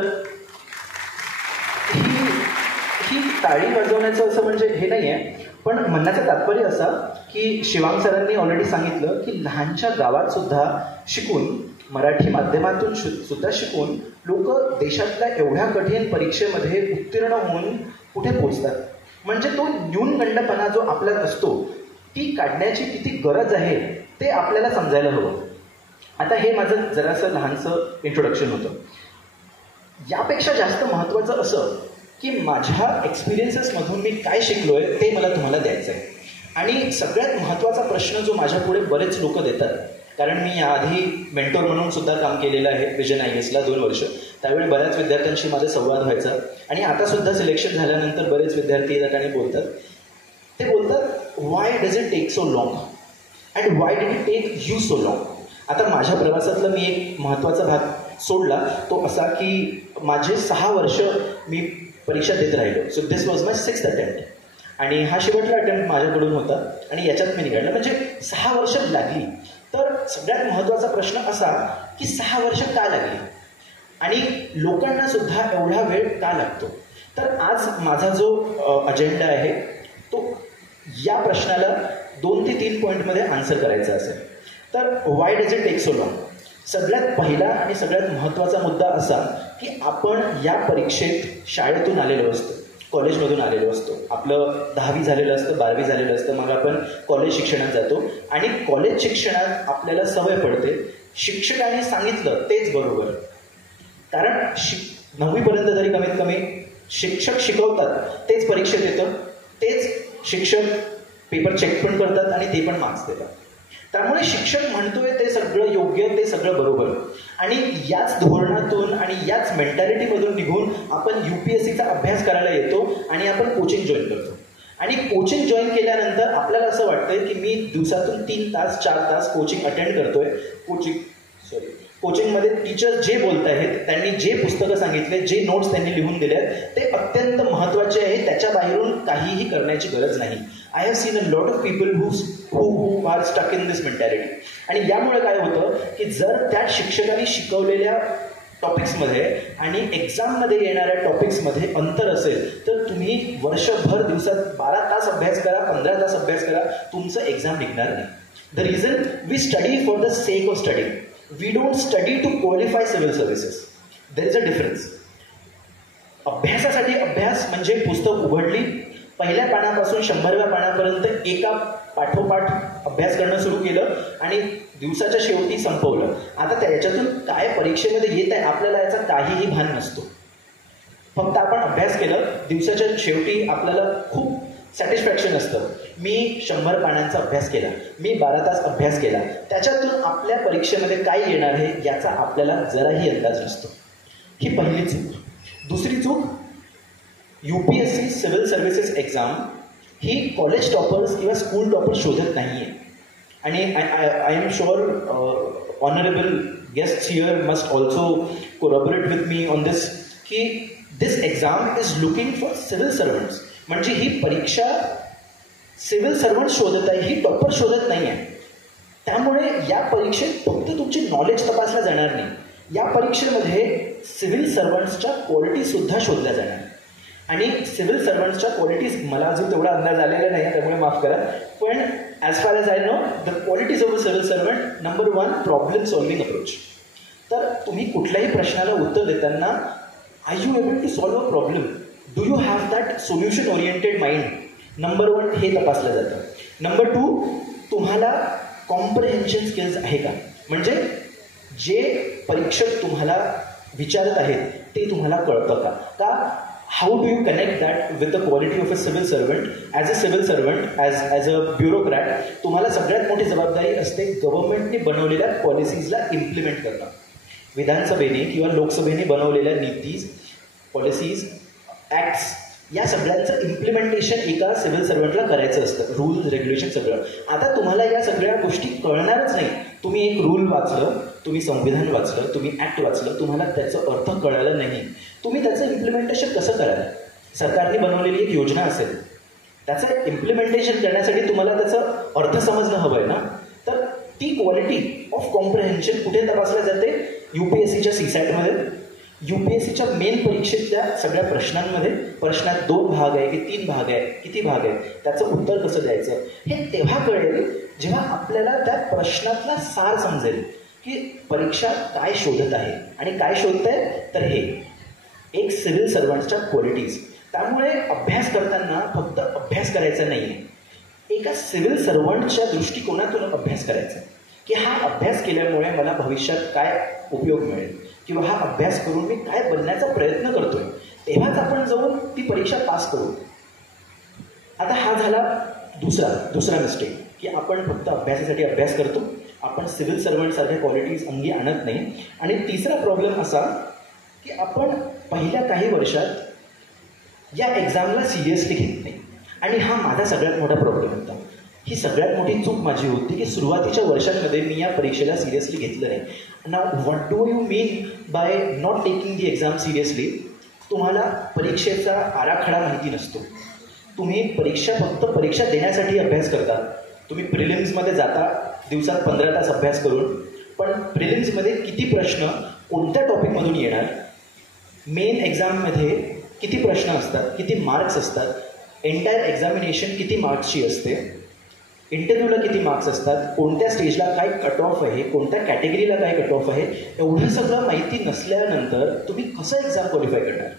ही टाळी वाजवण्याचं असं म्हणजे हे नाही आहे, पण म्हणण्याचं तात्पर्य असा की शिवांग सरांनी ऑलरेडी सांगितलं की लहानशा गावात सुद्धा शिकून, मराठी माध्यमातून सुद्धा शिकून लोक देशातल्या एवढ्या कठीण परीक्षेमध्ये उत्तीर्ण होऊन कुठे पोचतात. म्हणजे तो न्यूनगंडपणा जो आपल्यात असतो ती काढण्याची किती गरज आहे ते आपल्याला समजायला हवं. आता हे माझं जरासं लहानसं इंट्रोडक्शन होतं. यापेक्षा जास्त महत्त्वाचं असं की माझ्या एक्सपिरियन्सेसमधून मी काय शिकलो आहे ते मला तुम्हाला द्यायचं आहे. आणि सगळ्यात महत्त्वाचा प्रश्न जो माझ्यापुढे बरेच लोक देतात, कारण मी याआधी मेंटॉर म्हणून सुद्धा काम केलेलं आहे विजन IASला 2 वर्ष. त्यावेळी बऱ्याच विद्यार्थ्यांशी माझा संवाद व्हायचा आणि आतासुद्धा सिलेक्शन झाल्यानंतर बरेच विद्यार्थी या ठिकाणी बोलतात. ते बोलतात why does it take so long and why did it take you so long. आता माझ्या प्रवासातला मी एक महत्त्वाचा भाग सोडला तो असा की माझे 6 वर्ष मी परीक्षा देत राहिलो. So this was my 6th attempt. आणि हा शेवटला अटेम्प्ट माझ्याकडून होता आणि याच्यात मी निघालं. म्हणजे 6 वर्ष लागली. तर सगळ्यात महत्त्वाचा प्रश्न असा की 6 वर्ष का लागली आणि लोकांना सुद्धा एवढा वेळ का लागतो. तर आज माझा जो अजेंडा आहे तो या प्रश्नाला 2 ते 3 पॉईंटमध्ये आन्सर करायचा असेल. तर why does it take so long. सगळ्यात पहिला आणि सगळ्यात महत्त्वाचा मुद्दा असा की आपण या परीक्षेत शाळेतून आलेलो असतो, कॉलेजमधून आलेलो असतो. आपलं 10वी झालेलं असतं, 12वी झालेलं असतं, मग आपण कॉलेज शिक्षणात जातो आणि कॉलेज शिक्षणात आपल्याला सवय पडते शिक्षकाने सांगितलं तेच बरोबर. कारण 9वीपर्यंत तरी कमीत कमी शिक्षक शिकवतात तेच परीक्षेत येतं, तेच शिक्षक पेपर चेक पण करतात आणि ते पण मार्क्स देतात. त्यामुळे शिक्षक म्हणतोय ते सगळं योग्य, ते सगळं बरोबर. आणि याच धोरणातून आणि याच मेंटॅलिटीमधून निघून आपण UPSCचा अभ्यास करायला येतो आणि आपण कोचिंग जॉईन करतो. आणि कोचिंग जॉईन केल्यानंतर आपल्याला असं वाटतंय की मी दिवसातून 3 तास 4 तास कोचिंग अटेंड करतोय. कोचिंगमध्ये टीचर्स जे बोलत आहेत, त्यांनी जे पुस्तकं सांगितले, जे नोट्स त्यांनी लिहून दिले आहेत ते अत्यंत महत्त्वाचे आहे. त्याच्या बाहेरून काहीही करण्याची गरज नाही. I have seen a lot of people who are stuck in this mentality. आणि यामुळे काय होतं की जर त्या शिक्षकांनी शिकवलेल्या टॉपिक्समध्ये आणि एक्झाममध्ये येणाऱ्या टॉपिक्समध्ये अंतर असेल तर तुम्ही वर्षभर दिवसात 12 तास अभ्यास करा, 15 तास अभ्यास करा, तुमचं एक्झाम निघणार नाही. The reason we study for the sake of study. We don't study to qualify civil services. There is a difference. अभ्यासासाठी अभ्यास म्हणजे पुस्तक उघडली, पहिल्या पानापासून 100व्या पानापर्यंत एका पाठोपाठ अभ्यास करणं सुरू केलं आणि दिवसाच्या शेवटी संपवलं. आता त्याच्यातून काय परीक्षेमध्ये येत आहे आपल्याला याचा काहीही भान नसतो. फक्त आपण अभ्यास केलं, दिवसाच्या शेवटी आपल्याला खूप सॅटिस्फॅक्शन असतं. मी 100 पानांचा अभ्यास केला, मी 12 तास अभ्यास केला, त्याच्यातून आपल्या परीक्षेमध्ये काय येणार आहे याचा आपल्याला जराही अंदाज नसतो. ही पहिली चूक. दुसरी चूक, UPSC सिव्हिल सर्व्हिसेस एक्झाम ही कॉलेज टॉपर्स किंवा स्कूल टॉपर्स शोधत नाही आहे. आणि I am sure honourable guests here must also collaborate with me on this की this exam is looking for civil servants. म्हणजे ही परीक्षा सिव्हिल सर्वंट शोधत आहे, ही टॉपर शोधत नाही आहे. त्यामुळे या परीक्षेत फक्त तुमची नॉलेज तपासल्या जाणार नाही, या परीक्षेमध्ये सिव्हिल सर्वंट्सच्या क्वालिटीसुद्धा शोधल्या जाणार. आणि सिव्हिल सर्वंट्सच्या क्वालिटीज मला अजून तेवढा अंदाज आलेला नाही, त्यामुळे माफ करा. पण as far as I know the qualities of a civil servant, number 1 problem solving approach. तर तुम्ही कुठल्याही प्रश्नाला उत्तर देताना are you able to solve a problem, do you have that solution oriented mind. Number 1 हे तपासलं जातं. नंबर 2 तुम्हाला कॉम्प्रिहेन्शन स्किल्स आहे का. म्हणजे जे परीक्षक तुम्हाला विचारत आहेत ते तुम्हाला कळतं का. How do you connect that with the quality of a civil servant. As a civil servant, as a bureaucrat तुम्हाला सगळ्यात मोठी जबाबदारी असते गव्हर्नमेंटने बनवलेल्या पॉलिसीजला इम्प्लिमेंट करणं. विधानसभेने किंवा लोकसभेने बनवलेल्या नीतीज, पॉलिसीज, ॲक्ट्स या सगळ्यांचं इम्प्लिमेंटेशन एका सिव्हिल सर्वंटला करायचं असतं. रूल, रेग्युलेशन सगळं. आता तुम्हाला या सगळ्या गोष्टी कळणारच नाही. तुम्ही एक रूल वाचलं, तुम्ही संविधान वाचलं, तुम्ही ॲक्ट वाचलं, तुम्हाला त्याचं अर्थ कळालं नाही, तुम्ही त्याचं इम्प्लिमेंटेशन कसं कराल. सरकारने बनवलेली एक योजना असेल, त्याचं इम्प्लिमेंटेशन करण्यासाठी तुम्हाला त्याचं अर्थ समजणं हवं आहे ना. तर ती क्वालिटी ऑफ कॉम्प्रिहेन्शन कुठे तपासल्या जाते. UPSCच्या CSATमध्ये, UPSCच्या मेन परीक्षेतल्या सगळ्या प्रश्नांमध्ये. प्रश्नात 2 भाग आहे की 3 भाग आहे, किती भाग आहे, त्याचं उत्तर कसं द्यायचं हे तेव्हा कळेल जेव्हा आपल्याला त्या प्रश्नातला सार समजेल की परीक्षा काय शोधत आहे. आणि काय शोधत आहे तर हे एक सिव्हिल सर्वंट्सच्या क्वालिटीज. त्यामुळे अभ्यास करताना फक्त अभ्यास करायचा नाही आहे, एका सिव्हिल सर्वंटच्या दृष्टिकोनातून अभ्यास करायचा की हा अभ्यास केल्यामुळे मला भविष्यात काय उपयोग मिळेल किंवा हा अभ्यास करून मी काय बनण्याचा प्रयत्न करतोय, तेव्हाच आपण जाऊन ती परीक्षा पास करू. आता हा झाला दुसरा मिस्टेक की आपण फक्त अभ्यासासाठी अभ्यास करतो, आपण सिव्हिल सर्वंटसारख्या क्वालिटीज अंगी आणत नाही. आणि तिसरा प्रॉब्लेम असा की आपण पहिल्या काही वर्षात या एक्झामला सिरियसली घेत नाही. आणि हा माझा सगळ्यात मोठा प्रॉब्लेम होता. ही सगळ्यात मोठी चूक माझी होती की सुरुवातीच्या वर्षांमध्ये मी या परीक्षेला सिरियसली घेतलं नाही. Now what do you mean by not taking the exam seriously. तुम्हाला परीक्षेचा आराखडा माहिती नसतो, तुम्ही फक्त परीक्षा देण्यासाठी अभ्यास करता. तुम्ही प्रिलिम्समध्ये जाता दिवसात 15 तास अभ्यास करून, पण प्रिलिम्समध्ये किती प्रश्न कोणत्या टॉपिकमधून येणार, मेन एक्झाममध्ये किती प्रश्न असतात, किती मार्क्स असतात, एंटायर एक्झामिनेशन किती मार्क्सची असते, इंटरव्ह्यूला किती मार्क्स असतात, कोणत्या स्टेजला काय कट ऑफ आहे, कोणत्या कॅटेगरीला काय कट ऑफ आहे, एवढं सगळं माहिती नसल्यानंतर तुम्ही कसं एक्झाम क्वालिफाय करणार.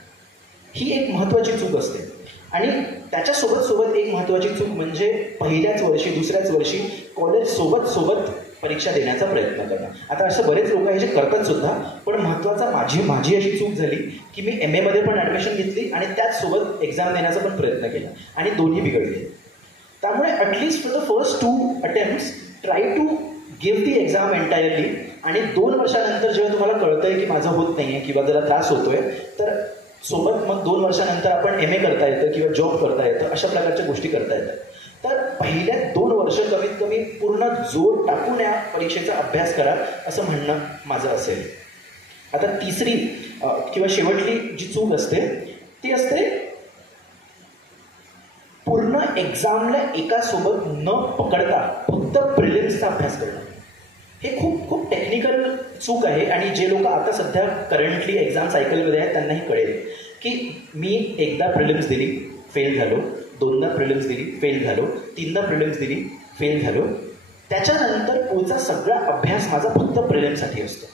ही एक महत्त्वाची चूक असते. आणि त्याच्यासोबत एक महत्त्वाची चूक म्हणजे पहिल्याच वर्षी दुसऱ्याच वर्षी कॉलेज सोबत परीक्षा देण्याचा प्रयत्न करणं. आता असं बरेच लोक आहे जे करतात सुद्धा, पण महत्त्वाचा माझी अशी चूक झाली की मी MA मध्ये पण ॲडमिशन घेतली आणि त्याचसोबत एक्झाम देण्याचा पण प्रयत्न केला आणि दोन्ही बिघडले. त्यामुळे at least for the first 2 attempts try to give the exam entirely. आणि 2 वर्षानंतर जेव्हा तुम्हाला कळतंय की माझं होत नाही आहे किंवा जरा त्रास होतोय, तर सोबत मग 2 वर्षानंतर आपण MA करता येतं किंवा जॉब करता येतं, अशा प्रकारच्या गोष्टी करता येतात. तर पहिल्या 2 वर्ष कमीत कमी पूर्ण जोर टाकून या परीक्षेचा अभ्यास करा, असं म्हणणं माझं असेल. आता तिसरी किंवा शेवटली जी चूक असते ती असते पूर्ण एक्झामला एकासोबत न पकडता फक्त प्रिलिम्सचा अभ्यास करणं. हे खूप टेक्निकल चूक आहे आणि जे लोक आता सध्या करंटली एक्झाम सायकलमध्ये आहेत त्यांनाही कळेल की मी एकदा प्रिलिम्स दिली, फेल झालो, 2दा प्रिलिम्स दिली, फेल झालो, 3दा प्रिलिम्स दिली, फेल झालो. त्याच्यानंतर पुढचा सगळा अभ्यास माझा फक्त प्रिलिम्ससाठी असतो.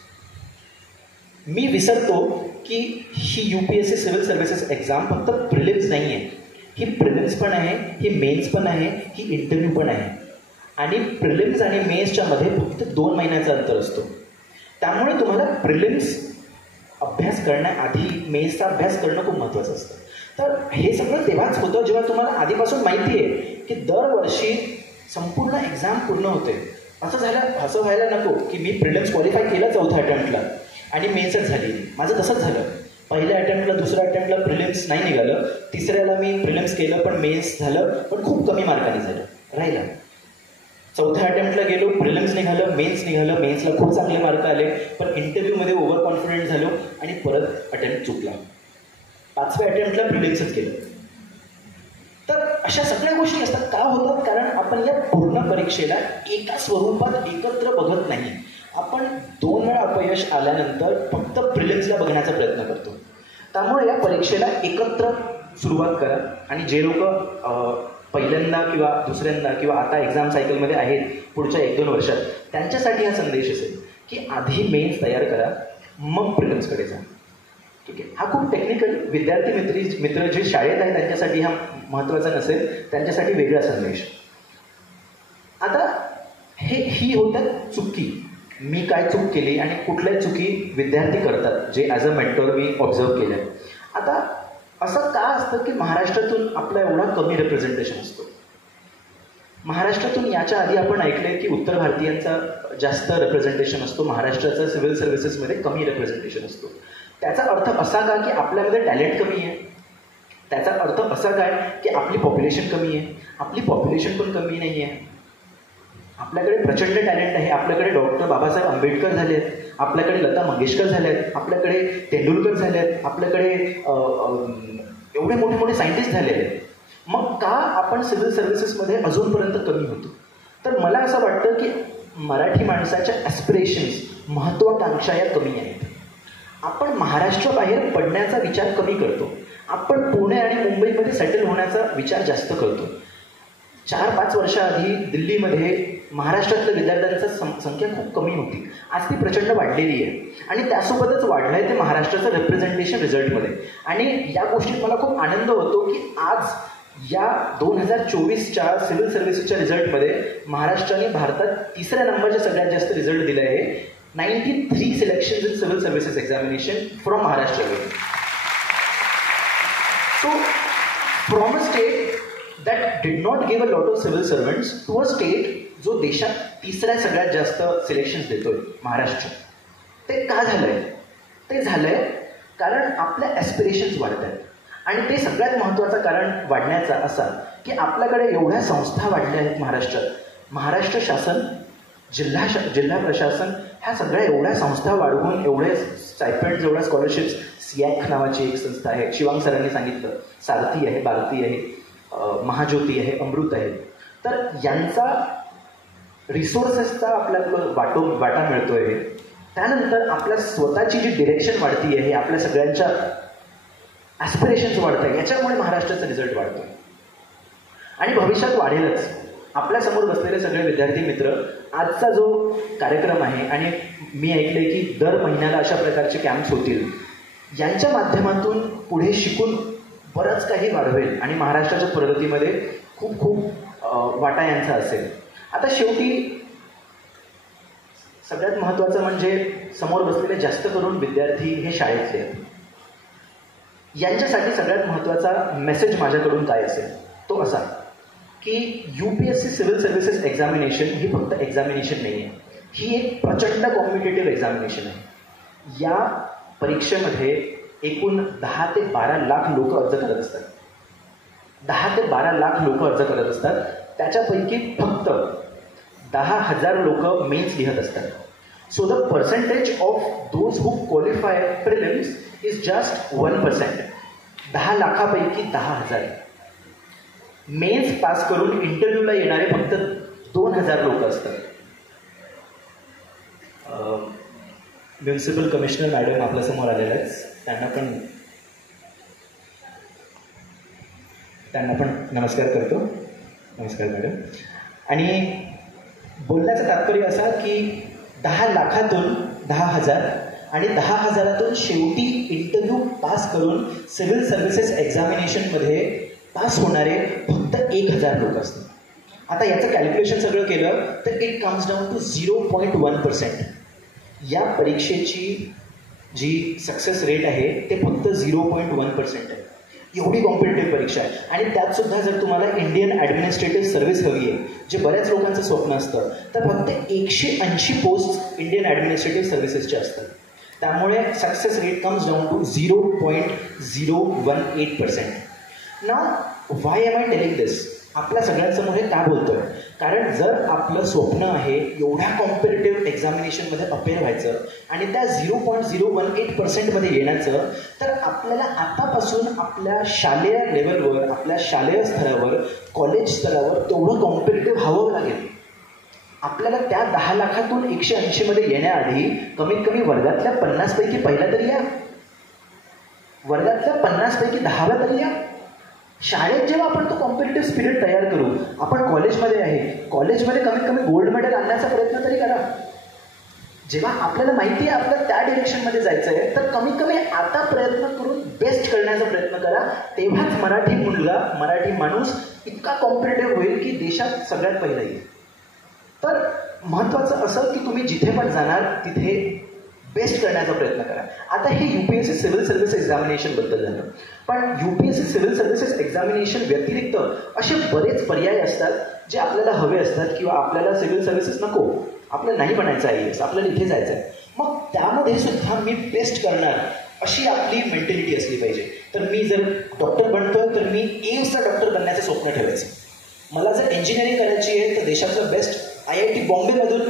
मी विसरतो की ही UPSC सिव्हिल सर्व्हिसेस एक्झाम फक्त प्रिलिम्स नाही आहे, ही प्रिलिम्स पण आहे, ही मेन्स पण आहे, ही इंटरव्ह्यू पण आहे. आणि प्रिलिम्स आणि मेन्सच्या मध्ये फक्त 2 महिन्याचा अंतर असतो. त्यामुळे तुम्हाला प्रिलिम्स अभ्यास करण्याआधी मेन्सचा अभ्यास करणं खूप महत्त्वाचं असतं. तर हे सगळं तेव्हाच होतं जेव्हा तुम्हाला आधीपासून माहिती आहे की दरवर्षी संपूर्ण एक्झाम पूर्ण होते. असं व्हायला नको की मी प्रिलिम्स क्वालिफाय केलं 4थ्या अटेम्प्टला आणि मेन्सच झाली. माझं तसंच झालं. पहिल्या अटेम्प्टला, दुसऱ्या अटेम्प्टला प्रिलिम्स नाही निघालं, तिसऱ्याला मी प्रिलिम्स केलं पण मेन्स झालं, पण खूप कमी मार्काने झालं, राहिलं. 4थ्या अटेम्प्टला गेलो, प्रिलिम्स निघालं, मेन्स निघालं, मेन्सला खूप चांगले मार्क आले, पण इंटरव्ह्यूमध्ये ओव्हर कॉन्फिडंट झालो आणि परत अटेम्प्ट चुकला. 5व्या अटेम्प्टला प्रिलिम्सच केलं. तर अशा सगळ्या गोष्टी असतात. का होतात? कारण आपण या पूर्ण परीक्षेला एका स्वरूपात एकत्र बघत नाही. आपण 2 वेळा अपयश आल्यानंतर फक्त प्रिलिम्सला बघण्याचा प्रयत्न करतो. त्यामुळे या परीक्षेला एकत्र सुरुवात करा. आणि जे लोक पहिल्यांदा किंवा दुसऱ्यांदा किंवा आता एक्झाम सायकलमध्ये आहेत पुढच्या 1-2 वर्षात, त्यांच्यासाठी हा संदेश असेल की आधी मेन्स तयार करा, मग प्रिलिम्सकडे जा. ठीक आहे. हा खूप टेक्निकल, विद्यार्थी मित्र जे शाळेत आहे त्यांच्यासाठी हा महत्त्वाचा नसेल, त्यांच्यासाठी वेगळा संदेश. आता ही होतात चुकी. मी काय चूक केली आणि कुठल्या चुकी विद्यार्थी करतात जे as a mentor me observe केलं. आता असं का असतं की महाराष्ट्रातून आपला एवढा कमी रिप्रेझेंटेशन असतो? महाराष्ट्रातून याच्या आधी आपण ऐकलंय की उत्तर भारतीयांचा जास्त रिप्रेझेंटेशन असतो, महाराष्ट्राचं सिव्हिल सर्व्हिसेसमध्ये कमी रिप्रेझेंटेशन असतो. त्याचा अर्थ असा का की आपल्यामध्ये टॅलेंट कमी आहे? त्याचा अर्थ असा काय की आपली पॉप्युलेशन कमी आहे? आपली पॉप्युलेशन पण कमी नाही आहे. आपल्याकडे प्रचंड टॅलेंट आहे. आपल्याकडे डॉक्टर बाबासाहेब आंबेडकर झाले आहेत, आपल्याकडे लता मंगेशकर झाले आहेत, आपल्याकडे तेंडुलकर झाले आहेत, आपल्याकडे एवढे मोठे मोठे सायंटिस्ट झालेले आहेत. मग का आपण सिव्हिल सर्व्हिसेसमध्ये अजूनपर्यंत कमी होतो? तर मला असं वाटतं की मराठी माणसाच्या ॲस्पिरेशन्स, महत्त्वाकांक्षा या कमी आहेत. आपण महाराष्ट्राबाहेर पडण्याचा विचार कमी करतो. आपण पुणे आणि मुंबईमध्ये सेटल होण्याचा विचार जास्त करतो. 4-5 वर्षाआधी दिल्लीमध्ये महाराष्ट्रातल्या विद्यार्थ्यांची संख्या खूप कमी होती. आज ती प्रचंड वाढलेली आहे आणि त्यासोबतच वाढलं आहे ते महाराष्ट्राचं रिप्रेझेंटेशन रिझल्टमध्ये. आणि या गोष्टीत मला खूप आनंद होतो की आज या 2024च्या सिव्हिल सर्व्हिसेसच्या रिझल्टमध्ये महाराष्ट्राने भारतात 3ऱ्या नंबरचे सगळ्यात जास्त रिझल्ट दिले आहे. 93 selections in civil services examination from Maharashtra. So from a state that did not give a lot of civil servants to a state जो देशात 3ऱ्या सगळ्यात जास्त सिलेक्शन्स देतोय, महाराष्ट्र. ते का झालंय? ते झालंय कारण आपल्या ॲस्पिरेशन्स वाढत आहेत. आणि ते सगळ्यात महत्त्वाचं कारण वाढण्याचा असा की आपल्याकडे एवढ्या संस्था वाढल्या आहेत महाराष्ट्रात. महाराष्ट्र शासन, जिल्हा प्रशासन ह्या सगळ्या एवढ्या संस्था वाढवून एवढे स्टायपेंड्स, एवढ्या स्कॉलरशिप्स, SIAC नावाची एक संस्था आहे, शिवांग सरांनी सांगितलं, सारथी आहे, भारती आहे, महाज्योती आहे, अमृत आहे. तर यांचा रिसोर्सेसचा आपल्याला वाटा मिळतोय. त्यानंतर आपल्या स्वतःची जी डिरेक्शन वाढती आहे, आपल्या सगळ्यांच्या ॲस्पिरेशन्स वाढत आहे, याच्यामुळे महाराष्ट्राचा रिझल्ट वाढतोय आणि भविष्यात वाढेलच. आपल्यासमोर बसलेले सगळे विद्यार्थी मित्र, आजचा जो कार्यक्रम आहे आणि मी ऐकले की दर महिन्याला अशा प्रकारचे कॅम्प्स होतील, यांच्या माध्यमातून पुढे शिकून बरंच काही वाढवेल आणि महाराष्ट्राच्या प्रगतीमध्ये खूप खूप वाटा यांचा असेल. आता शेवटी सगळ्यात महत्त्वाचं म्हणजे समोर बसलेले जास्त करून विद्यार्थी हे शाळेतले आहेत. यांच्यासाठी सगळ्यात महत्त्वाचा मेसेज माझ्याकडून काय असेल तो असा की UPSC सिव्हिल सर्व्हिसेस एक्झामिनेशन ही फक्त एक्झामिनेशन नाही आहे, ही एक प्रचंड कॉम्पिटेटिव्ह एक्झामिनेशन आहे. या परीक्षेमध्ये एकूण 10 ते 12 लाख लोक अर्ज करत असतात. 10 ते 12 लाख लोक अर्ज करत असतात. त्याच्यापैकी फक्त 10,000 लोक मेन्स लिहत असतात. So the percentage of those who qualify prelims is just 1%. 10 लाखापैकी 10,000 मेन्स पास करून इंटरव्ह्यूला येणारे फक्त 2,000 लोक असतात. म्युन्सिपल कमिशनर मॅडम आपल्यासमोर आलेल्या आहेत, त्यांना पण नमस्कार करतो. नमस्कार मॅडम. आणि बोलण्याचं तात्पर्य असा की 10 लाखातून 10,000 आणि 10,000तून शेवटी इंटरव्ह्यू पास करून सिव्हिल सर्व्हिसेस एक्झामिनेशनमध्ये पास होणारे फक्त 1,000 लोक असतात. आता याचं कॅल्क्युलेशन सगळं केलं तर इट कम्स डाऊन टू 0.1%. या परीक्षेची जी सक्सेस रेट आहे ते फक्त 0.1% आहे. एवढी कॉम्पिटेटिव्ह परीक्षा आहे. आणि त्यातसुद्धा जर तुम्हाला इंडियन ॲडमिनिस्ट्रेटिव्ह सर्व्हिस हवी आहे, जे बऱ्याच लोकांचं स्वप्न असतं, तर फक्त 180 पोस्ट इंडियन ॲडमिनिस्ट्रेटिव्ह सर्व्हिसेसचे असतात. त्यामुळे success rate comes down to 0.018%. Now why am I telling this? आपल्या सगळ्यांसमोर हे का बोलतोय? कारण जर आपलं स्वप्न आहे एवढ्या कॉम्पिटेटिव्ह एक्झामिनेशनमध्ये अपेअर व्हायचं आणि त्या 0.018%मध्ये येण्याचं, तर आपल्याला आतापासून आपल्या शालेय लेवलवर, आपल्या शालेय स्तरावर, कॉलेज स्तरावर तेवढं कॉम्पिटेटिव्ह हवं लागेल. आपल्याला त्या 10 लाखातून 180मध्ये येण्याआधी कमीत कमी वर्गातल्या 50 पैकी पहिला तरी या, वर्गातल्या 50 पैकी 10वा तरी या. शाळेत जेव्हा आपण तो कॉम्पिटेटिव्ह स्पिरिट तयार करू, आपण कॉलेजमध्ये आहे, कॉलेजमध्ये कमीत कमी गोल्ड मेडल आणण्याचा प्रयत्न तरी करा. जेव्हा आपल्याला माहिती आहे आपल्याला त्या डिरेक्शनमध्ये जायचं आहे, तर कमीत कमी आता प्रयत्न करून बेस्ट करण्याचा प्रयत्न करा. तेव्हाच मराठी मुलगा, मराठी माणूस इतका कॉम्पिटेटिव्ह होईल की देशात सगळ्यात पहिला येईल. तर महत्त्वाचं असं की तुम्ही जिथे पण जाणार तिथे बेस्ट करण्याचा प्रयत्न करा. आता हे UPSC सिव्हिल सर्व्हिस एक्झामिनेशनबद्दल झालं, पण UPSC सिव्हिल सर्व्हिसेस एक्झामिनेशन व्यतिरिक्त असे बरेच पर्याय असतात जे आपल्याला हवे असतात. किंवा आपल्याला सिव्हिल सर्व्हिसेस नको, आपल्याला नाही बनायचं IAS, आपल्याला इथे जायचं आहे, मग त्यामध्ये सुद्धा मी बेस्ट करणार अशी आपली मेंटॅलिटी असली पाहिजे. तर मी जर डॉक्टर बनतोय तर मी एम्सचा डॉक्टर बनण्याचं स्वप्न ठेवायचं. मला जर इंजिनिअरिंग करायची आहे तर देशातलं बेस्ट IIT बॉम्बेमधून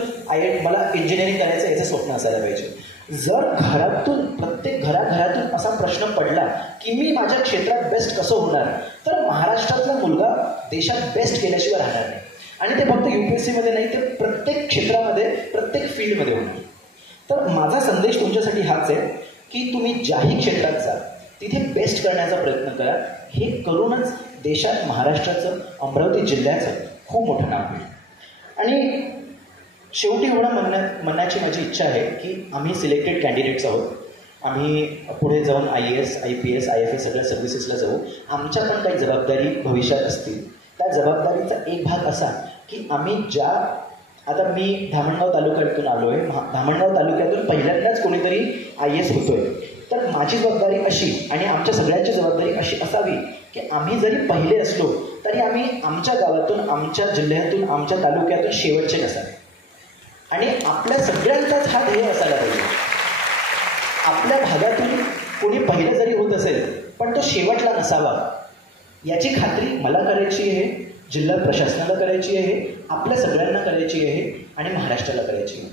मला इंजिनिअरिंग करायचं याचं स्वप्न असायला पाहिजे. जर घरातून, प्रत्येक घराघरातून असा प्रश्न पडला की मी माझ्या क्षेत्रात बेस्ट कसं होणार, तर महाराष्ट्रातला मुलगा देशात बेस्ट केल्याशिवाय राहणार नाही. आणि ते फक्त UPSCमध्ये नाही, ते प्रत्येक क्षेत्रामध्ये, प्रत्येक फील्डमध्ये होणार. तर माझा संदेश तुमच्यासाठी हाच आहे की तुम्ही ज्याही क्षेत्रात जा तिथे बेस्ट करण्याचा प्रयत्न करा. हे करूनच देशात, महाराष्ट्राचं, अमरावती जिल्ह्याचं खूप मोठं नाव होईल. आणि शेवटी एवढं म्हणण्याची माझी इच्छा आहे की आम्ही सिलेक्टेड कॅन्डिडेट्स आहोत. आम्ही पुढे जाऊन IAS, IPS, IFS सगळ्या सर्व्हिसेसला जाऊ. आमच्या पण काही जबाबदारी भविष्यात असतील. त्या जबाबदारीचा एक भाग असा की आम्ही आता मी धामणगाव तालुक्यातून आलो आहे, धामणगाव तालुक्यातून पहिल्यांदाच कोणीतरी IAS होतोय. तर माझी जबाबदारी अशी आणि आमच्या सगळ्यांची जबाबदारी अशी असावी की आम्ही जरी पहिले असलो तरी आम्ही आमच्या गावातून, आमच्या जिल्ह्यातून, आमच्या तालुक्यातून शेवटचे नसावे. आणि आपल्या सगळ्यांचाच हा ध्येय असायला पाहिजे. आपल्या भागातून कोणी पहिलं जरी होत असेल पण तो शेवटला नसावा, याची खात्री मला करायची आहे, जिल्हा प्रशासनाला करायची आहे, आपल्या सगळ्यांना करायची आहे आणि महाराष्ट्राला करायची आहे.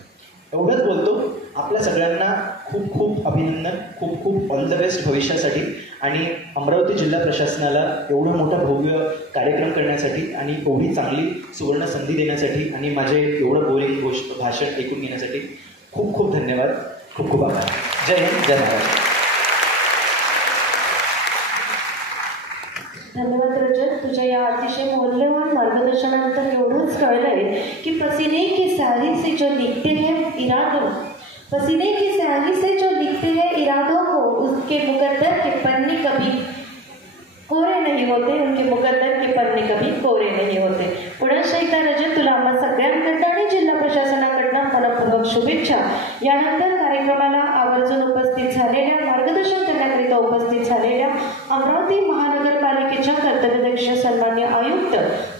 एवढंच बोलतो. आपल्या सगळ्यांना खूप खूप अभिनंदन, खूप खूप ऑल द बेस्ट भविष्यासाठी आणि अमरावती जिल्हा प्रशासनाला एवढा मोठा भव्य कार्यक्रम करण्यासाठी आणि एवढी चांगली सुवर्ण संधी देण्यासाठी आणि माझे एवढं बोरिंग भाषण ऐकून घेण्यासाठी खूप खूप धन्यवाद, खूप खूप आभार. जय हिंद, जय महाराष्ट्र. धन्यवाद रजत. तुझ्या या अतिशय मौल्यवान मार्गदर्शनानंतर एवढंच कळलंय की पसीने की स्याही से जो लिखते हैं इरादों, पसीने की स्याही से जो लिखते हैं इरादों को, उसके मुकद्दर के पन्ने कभी कोरे नहीं होते, उनके मुकद्दर के पन्ने कभी कोरे नहीं होते. पुन्हा एकदा रजत, तुला आम्हा सगळ्यांकडनं आणि जिल्हा प्रशासनाकडनं मनपूर्वक शुभेच्छा. यानंतर कार्यक्रमाला आवर्जून उपस्थित झालेल्या, मार्गदर्शन करण्याकरिता उपस्थित झालेल्या अमरावती महानगरपालिकेच्या कर्तव्यदक्ष सन्मान्य आयुक्त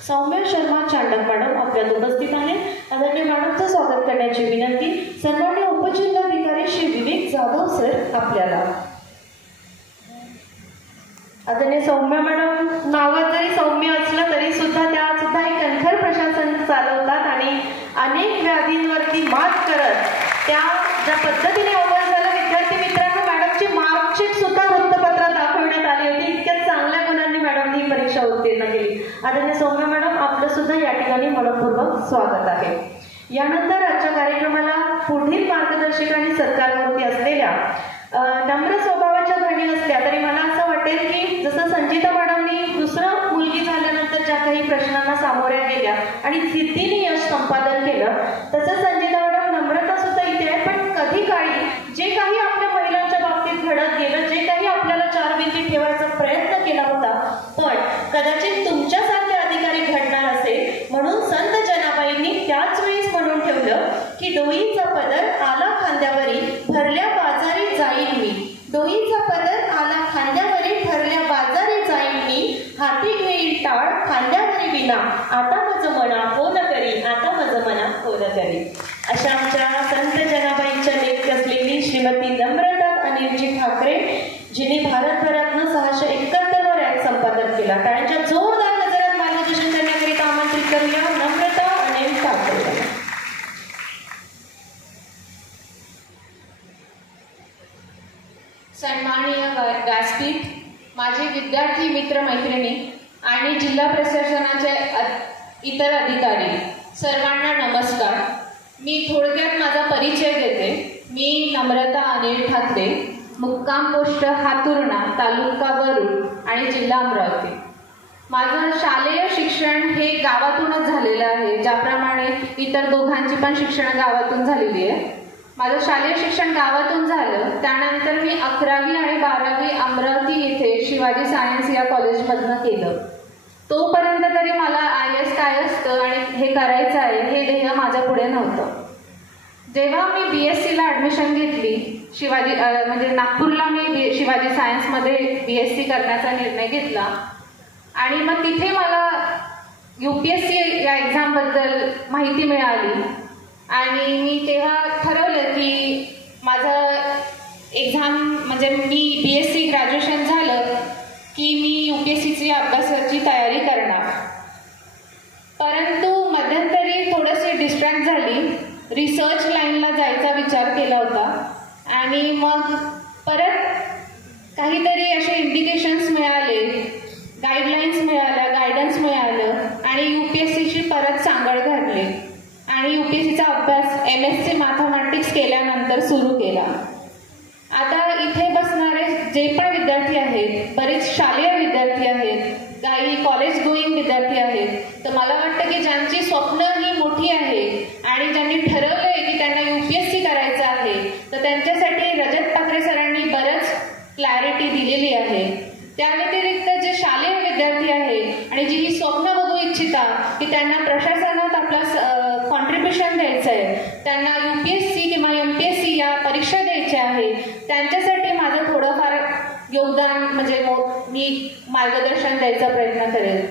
सौम्या शर्मा चांडक मॅडम आपल्यात उपस्थित आहेत. आदरणीय मॅडमचं स्वागत करण्याची विनंती. सन्मान्य उपजिल्हाधिकारी श्री विवेक जाधव सर आपल्याला. आदरणीय सौम्य मॅडम, नावात जरी सौम्य असलं तरी सुद्धा त्या सुद्धा एक कणखर प्रशासन चालवतात आणि अनेक व्याधींवरती मात करत त्या ज्या पद्धतीने अव्वल झालं, विद्यार्थी मित्रांनो मॅडमची मार्कशीट सुद्धा वृत्तपत्रात दाखवण्यात आली होती. इतक्या चांगल्या गुणांनी मॅडमनी ही परीक्षा उत्तीर्ण केली. आदरणीय सौम्य मॅडम, आपलं सुद्धा या ठिकाणी मनपूर्वक स्वागत आहे. यानंतर आजच्या कार्यक्रमाला पुढील मार्गदर्शक आणि सत्कारमूर्ती असलेल्या नम्र स्वभावाच्या धनी असल्या तरी मला असं वाटेल की जसं संजिता मॅडमनी दुसरं मुलगी झाल्यानंतर ज्या काही प्रश्नांना सामोऱ्या गेल्या आणि सिद्धीने यश संपादन केलं, तसं संजिता मॅडम नम्रता सुद्धा इथे आहे. पण कधी काळी जे काही आपल्या महिलांच्या बाबतीत घडत गेलं, जे काही आपल्याला चार भिंती ठेवायचा प्रयत्न केला होता, पण कदाचित तुमच्यासारखे अधिकारी घडणार असेल म्हणून संत जनाबाईंनी त्याच वेळेस म्हणून ठेवलं की डोईचा पदर आला खांद्यावरी, भरल्या बाजारी जाईन मी. डोईचा पदर आला खांद्यावरी, भरल्या बाजारी जाईन मी. हाती घेईल टाळ खांद्यावरी विना, आता मज मना कोण करी, आता मज मना कोण करी. अशा आमच्या संत जनाबाईंच्या लेख असलेली श्रीमती नम्रता अनिलजी ठाकरे, जिने भारतभरातनं 671 रँक संपादन केला. टाळ्यांच्या जोरदार गजरात मार्गदर्शन करण्याकरिता आमंत्रित करूया नम्रता अनिल ठाकरे. सन्माननीय व्यासपीठ, माझे विद्यार्थी मित्र मैत्रिणी आणि जिल्हा प्रशासनाचे इतर अधिकारी सर्वांना नमस्कार. मी थोडक्यात माझा परिचय देते. मी नम्रता अनिल ठाकरे, मुक्काम पोस्ट हातुर्णा, तालुका वरुड आणि जिल्हा अमरावती. माझं शालेय शिक्षण हे गावातूनच झालेलं आहे, ज्याप्रमाणे इतर दोघांची पण शिक्षण गावातून झालेली आहे. माझं शालेय शिक्षण गावातून झालं. त्यानंतर मी 11वी आणि 12वी अमरावती येथे शिवाजी सायन्स या कॉलेजमधनं केलं. तोपर्यंत तरी मला IAS काय असतं आणि हे करायचं आहे हे ध्येय माझ्या पुढे नव्हतं. जेव्हा मी BSc ॲडमिशन घेतली, शिवाजी म्हणजे नागपूरला मी शिवाजी सायन्समध्ये BSc करण्याचा निर्णय घेतला आणि मग तिथे मला UPSC या एक्झामबद्दल माहिती मिळाली आणि मी तेव्हा ठरवलं की माझं एक्झाम म्हणजे मी BSc ग्रॅज्युएशन झालं की मी UPSCची अभ्यासाची तयारी करणार. परंतु मध्यंतरी थोडंसे डिस्ट्रॅक्ट झाली. रिसर्च लाईनला जायचा विचार केला होता आणि मग परत काहीतरी असे इंडिकेशन्स मिळाले, गाईडलाईन्स मिळाल्या, गायडन्स मिळालं आणि UPSCची परत सांगड घातली आणि UPSCचा अभ्यास MSc मॅथमॅटिक्स केल्यानंतर सुरू केला. आता इथे बसणारे जे पण विद्यार्थी आहेत, बरेच शालेय विद्यार्थी आहेत, काही कॉलेज गोईंग विद्यार्थी आहेत, तर मला वाटतं की ज्यांची स्वप्न ही मोठी आहे आणि ज्यांनी ठरवलंय की त्यांना UPSC करायचं आहे, तर त्यांच्यासाठी रजत ठाकरे सरांनी बरंच क्लॅरिटी दिलेली आहे. त्या व्यतिरिक्त जे शालेय विद्यार्थी आहेत आणि जी ही स्वप्न बघू इच्छिता की त्यांना प्रशासनात आपला कॉन्ट्रीब्युशन द्यायचं आहे, त्यांना UPSC किंवा MPSC या परीक्षा द्यायच्या आहेत, त्यांच्यासाठी माझं थोडंफार योगदान म्हणजे मी मार्गदर्शन द्यायचा प्रयत्न करेल.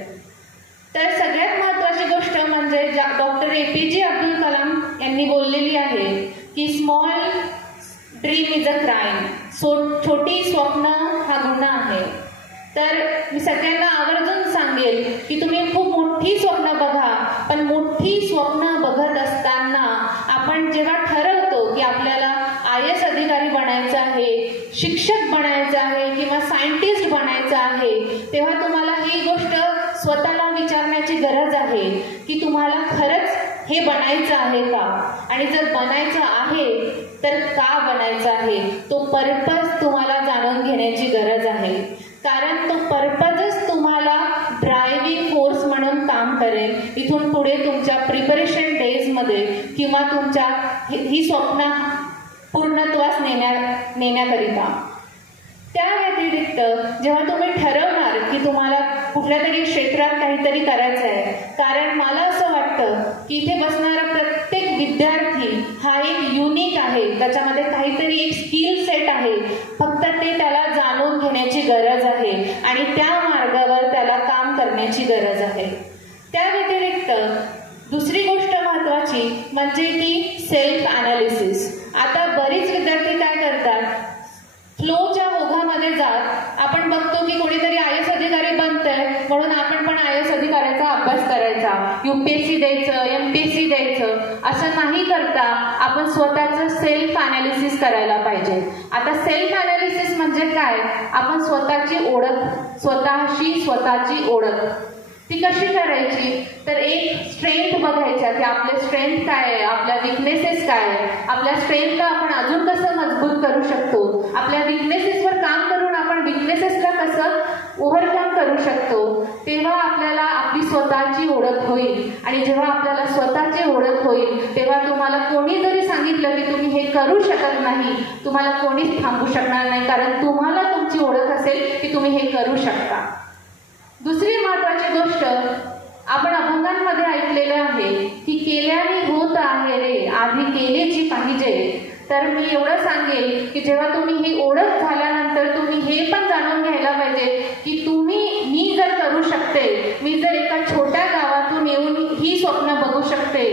तर सगळ्यात महत्त्वाची गोष्ट म्हणजे डॉक्टर APJ अब्दुल कलाम यांनी बोललेली आहे की small dream is a crime. छोटी स्वप्न हा गुन्हा आहे. तर मी सगळ्यांना आवर्जून सांगेल की तुम्ही खूप मोठी स्वप्न बघा, पण मोठी स्वप्न बघत असताना आपण जेव्हा ठरवतो की आपल्याला हे बनायचं आहे का, आणि जर बनायचं आहे तर का बनायचं आहे, तो पर्पज तुम्हाला जाणून घेण्याची गरज आहे. कारण तो पर्पजच तुम्हाला ड्रायव्हिंग फोर्स म्हणून काम करेल इथून पुढे तुमच्या प्रिपरेशन डेजमध्ये किंवा तुमच्या ही स्वप्न पूर्णत्वास नेण्याकरिता. त्या व्यतिरिक्त जेव्हा तुम्ही ठरवणार की तुम्हाला कुठल्या तरी क्षेत्रात काहीतरी करायचं आहे, कारण मला असं वाटतं की इथे बसणारा प्रत्येक विद्यार्थी हा एक युनिक आहे, त्याच्यामध्ये काहीतरी एक स्किल सेट आहे, फक्त ते त्याला जाणून घेण्याची गरज आहे आणि त्या मार्गावर त्याला काम करण्याची गरज आहे. त्या व्यतिरिक्त दुसरी गोष्ट महत्त्वाची म्हणजे की सेल्फ ॲनालिसिस. आता बरीच विद्यार्थी काय करतात, फ्लोच्या ओघामध्ये जात आपण बघतो की कोणीतरी IAS अधिकारी बनतंय म्हणून आपण पण IAS अधिकाऱ्याचा अभ्यास करायचा, UPSC द्यायचं, MPSC द्यायचं, असं नाही करता आपण स्वतःचं सेल्फ ॲनालिसिस करायला पाहिजे. आता सेल्फ ॲनालिसिस म्हणजे काय, आपण स्वतःची ओळख ती कशी करायची, तर एक स्ट्रेंथ बघायच्या की आपले स्ट्रेंथ काय आहे, आपल्या विकनेसेस काय आहे, आपल्या स्ट्रेंथला आपण अजून कसं मजबूत करू शकतो, आपल्या विकनेसेसवर काम करून आपण विकनेसेसला कसं ओव्हरकम करू शकतो, तेव्हा आपल्याला आपली स्वतःची ओळख होईल. आणि जेव्हा आपल्याला स्वतःची ओळख होईल तेव्हा तुम्हाला कोणी जरी सांगितलं की तुम्ही हे करू शकत नाही, तुम्हाला कोणीच थांबू शकणार नाही, कारण तुम्हाला तुमची ओळख असेल की तुम्ही हे करू शकता. दुसरी महत्त्वाची गोष्ट आपण अभंगांमध्ये ऐकलेलं आहे की केल्याने होत आहे रे, आधी केलेची पाहिजे. तर मी एवढं सांगेल की जेव्हा तुम्ही ही ओळख झाल्यानंतर तुम्ही हे पण जाणून घ्यायला पाहिजे की मी जर करू शकते, मी जर एका छोट्या गावातून येऊन ही स्वप्न बघू शकते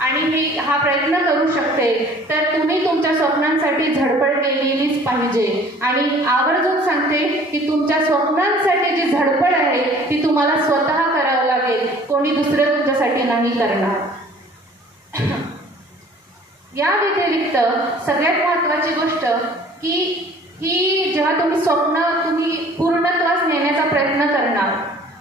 आणि मी हा प्रयत्न करू शकते, तर तुम्ही तुमच्या स्वप्नांसाठी धडपड केलेलीच पाहिजे. आणि आवर्जून सांगते की तुमच्या स्वप्नांसाठी जी धडपड आहे ती तुम्हाला स्वतः करावं लागेल, कोणी दुसरं तुमच्यासाठी नाही करणार. या व्यतिरिक्त सगळ्यात महत्त्वाची गोष्ट की ही जेव्हा तुम्ही पूर्णत्वास नेण्याचा प्रयत्न करणार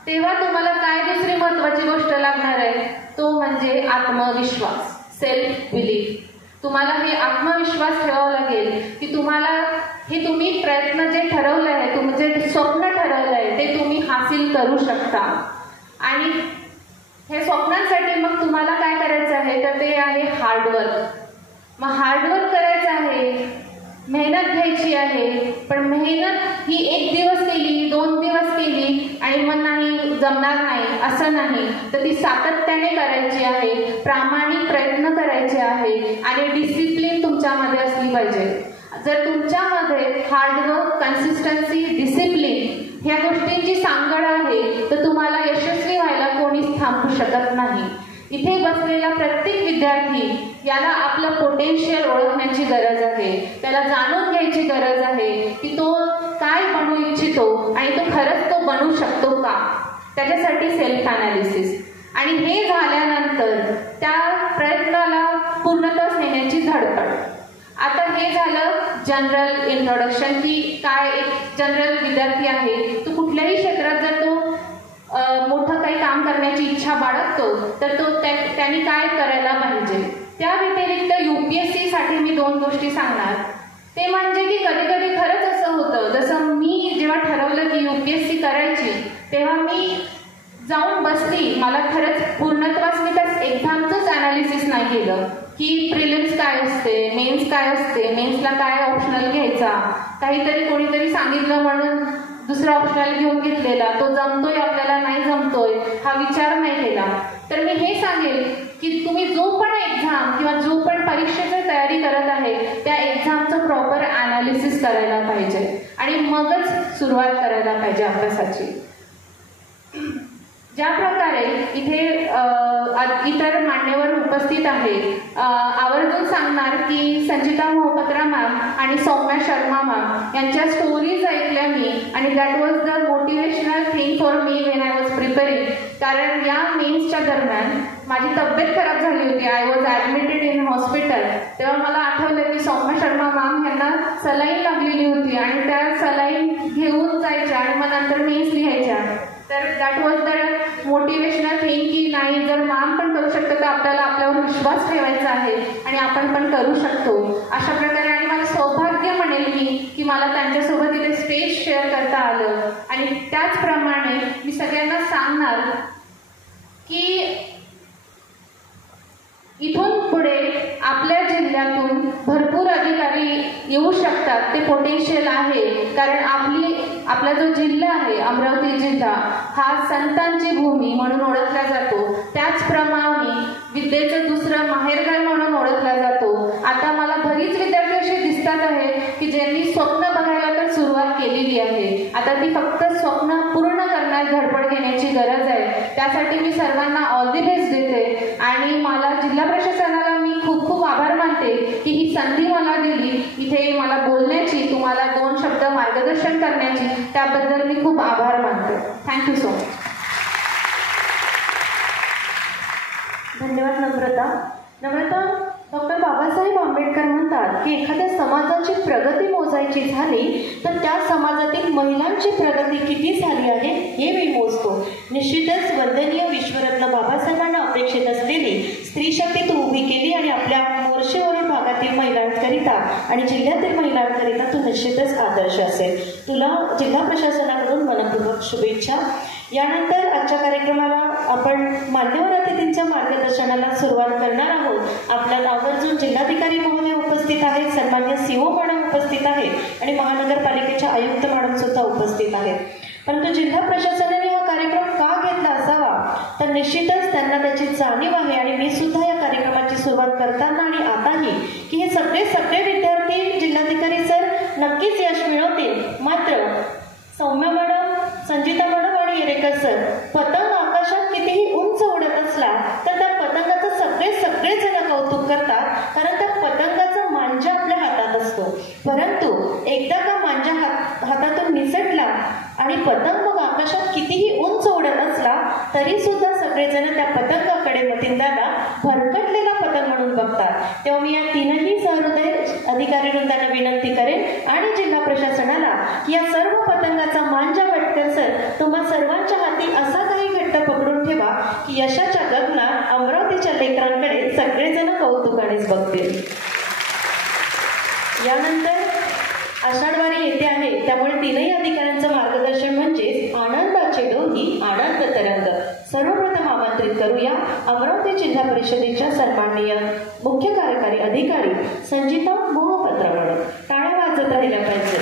तेव्हा तुम्हाला काय दुसरी महत्त्वाची गोष्ट लागणार आहे, तो म्हणजे आत्मविश्वास, सेल्फ बिलीफ. तुम्हाला हे आत्मविश्वास ठेवावा लागेल की तुम्ही प्रयत्न जे ठरवलं आहे, तुमचे स्वप्न ठरवलं आहे ते तुम्ही हासिल करू शकता. आणि हे स्वप्नांसाठी मग तुम्हाला काय करायचं आहे, तर ते आहे हार्डवर्क. मग हार्डवर्क करायचं आहे, मेहनत घ्यायची आहे, पण मेहनत ही 1 दिवस केली, 2 दिवस केली आणि मग नाही जमणार नाही असं नाही, तर ती सातत्याने करायची आहे, प्रामाणिक प्रयत्न करायचे आहे आणि डिसिप्लिन तुमच्यामध्ये असली पाहिजे. जर तुमच्यामध्ये हार्डवर्क, कन्सिस्टन्सी, डिसिप्लिन ह्या गोष्टींची सांगड आहे तर तुम्हाला यशस्वी व्हायला कोणीच थांबू शकत नाही. इथे बसलेला प्रत्येक विद्यार्थी याला आपलं पोटेन्शियल ओळखण्याची गरज आहे, त्याला जाणून घ्यायची गरज आहे की तो काय बनू इच्छितो आणि तो खरंच तो बनू शकतो का, त्याच्यासाठी सेल्फ ॲनालिसिस. आणि हे झाल्यानंतर त्या प्रयत्नाला पूर्णत्वास नेण्याची धडपड. आता हे झालं जनरल इंट्रोडक्शन की काय एक जनरल विद्यार्थी आहे, तो कुठल्याही क्षेत्रात जर तो मोठं काही काम करण्याची इच्छा बाळगतो तर तो त्यांनी काय करायला पाहिजे. त्या व्यतिरिक्त UPSC साठी मी 2 गोष्टी सांगणार. ते म्हणजे की कधी कधी खरंच असं होतं, जसं मी जेव्हा ठरवलं की UPSC करायची तेव्हा मी जाऊन बसली, मला खरंच पूर्णत्वास मी त्या एक्झामचंच ॲनालिसिस नाही केलं की प्रिलिम्स काय असते, मेन्स काय असते, मेन्सला काय ऑप्शनल घ्यायचा, काहीतरी कोणीतरी सांगितलं म्हणून दुसरा ऑप्शनल घेऊन घेतलेला, तो जमतोय आपल्याला नाही जमतोय हा विचार नाही केला. तर मी हे सांगेल की तुम्ही जो पण एक्झाम किंवा जो पण परीक्षेची तयारी करत आहे त्या एक्झामचं प्रॉपर ॲनालिसिस करायला पाहिजे आणि मगच सुरुवात करायला पाहिजे अभ्यासाची. ज्या प्रकारे इथे इतर मान्यवर उपस्थित आहेत, आवर्जून सांगणार की संचिता मोहपत्रा मॅम आणि सौम्या शर्मा मॅम यांच्या स्टोरीज ऐकल्या मी आणि that was the motivational thing for me when I was preparing. कारण या मेन्सच्या दरम्यान माझी तब्येत खराब झाली होती, I was admitted in hospital. तेव्हा मला आठवलं की सौम्या शर्मा मॅम यांना सलाईन लागलेली होती आणि त्या सलाईन घेऊन जायच्या आणि मग नंतर मेन्स लिहायच्या. तर that was the motivational thing की नाही, जर मॅम पण करू शकतात फक्त आपल्याला आपल्यावर विश्वास ठेवायचा आहे आणि आपण पण करू शकतो अशा प्रकारे. आणि मला सौभाग्य म्हणेल मी की मला त्यांच्यासोबत इथे स्टेज शेअर करता आलं. आणि त्याचप्रमाणे मी सगळ्यांना सांगणार की इथून पुढे आपल्या जिल्ह्यातून भरपूर अधिकारी येऊ शकतात. ते पोटेन्शियल आहे, कारण आपला जो जिल्हा आहे अमरावती जिल्हा हा संतांची भूमी म्हणून ओळखला जातो. त्याचप्रमाणे विद्येचं दुसरं माहेरघर म्हणून ओळखला जातो. आता मला बरीच विद्यार्थी असे दिसतात आहेत की ज्यांनी स्वप्न बघायला तर सुरुवात केलेली आहे. आता ती फक्त स्वप्न पूर्ण करण्यात धडपड घेण्याची गरज आहे. त्यासाठी मी सर्वांना ऑल दी बेस्ट देते आणि मला जिल्हा प्रशासनाला मी खूप खूप आभार मानते की ही संधी मला दिली इथे मला बोलण्याची, तुम्हाला 2 शब्द मार्गदर्शन करण्याची. त्याबद्दल मी खूप आभार मानते. Thank you so much. धन्यवाद नम्रता. डॉक्टर बाबासाहेब आंबेडकर म्हणतात की एखाद्या समाजाची प्रगती मोजायची झाली तर त्या समाजातील महिलांची प्रगती किती झाली आहे हे मी मोजतो. निश्चितच वंदनीय विश्वरत्न बाबासाहेबांना अपेक्षित असलेली स्त्री शक्ती तू उभी केली आणि आपल्या मोर्चेवरून भागातील महिलांकरिता आणि जिल्ह्यातील महिलांकरिता तू निश्चितच आदर्श असेल. तुला जिल्हा प्रशासनाकडून मनपूर्वक शुभेच्छा. यानंतर आजच्या कार्यक्रमाला आपण मान्यवर अतिथींच्या मार्गदर्शनाला सुरुवात करणार आहोत. आपल्याला आवर्जून जिल्हाधिकारी महोदय उपस्थित आहेत, सन्मान्य CO मॅडम उपस्थित आहेत आणि महानगरपालिकेच्या आयुक्त मॅडम सुद्धा उपस्थित आहेत. परंतु जिल्हा प्रशासनाने हा कार्यक्रम का घेतला असावा तर निश्चितच त्यांना त्याची जाणीव आहे आणि मी सुद्धा या कार्यक्रमाची सुरुवात करताना आणि आताही की हे सगळे विद्यार्थी जिल्हाधिकारी सर नक्कीच यश मिळवतील. मात्र सौम्या मॅडम, संजिता मॅडम आणि येरेकर सर, पतंग आकाशात कितीही उंच उडत असला तर त्या पतंगाचं सगळे जण कौतुक करतात, कारण त्या पतंगाचा मांजा आपल्या हातात असतो. परंतु एकदा का मांजा हातातून निसटला आणि पतंग मग आकाशात कितीही उंच उडत असला तरी सुद्धा सगळेजण त्या पतंगाकडे मतीनदादा भरकटलेला पतंग म्हणून बघतात. तेव्हा मी या 3ही सहृदय अधिकारी वृंदांना विनंती करेन आणि जिल्हा प्रशासनाला की या सर्व पतंगाचा मांजा वटकर सर तुम्हा सर्वांच्या हाती असा काही घट्ट पकडून ठेवा की यशाच्या गगनात अमरावतीच्या लेकरांकडे सगळेजण कौतुकानेच बघतील. यानंतर आषाढवारी येते आहे, त्यामुळे 3ही अधिकाऱ्यांचं मार्गदर्शन म्हणजेच आनंदाचे डोही आनंद तरंग. सर्वप्रथम आमंत्रित करूया अमरावती जिल्हा परिषदेच्या सन्माननीय मुख्य कार्यकारी अधिकारी संजिता मोहपत्र मॅडम. टाळ्या वाजत राहिल्या पाहिजे.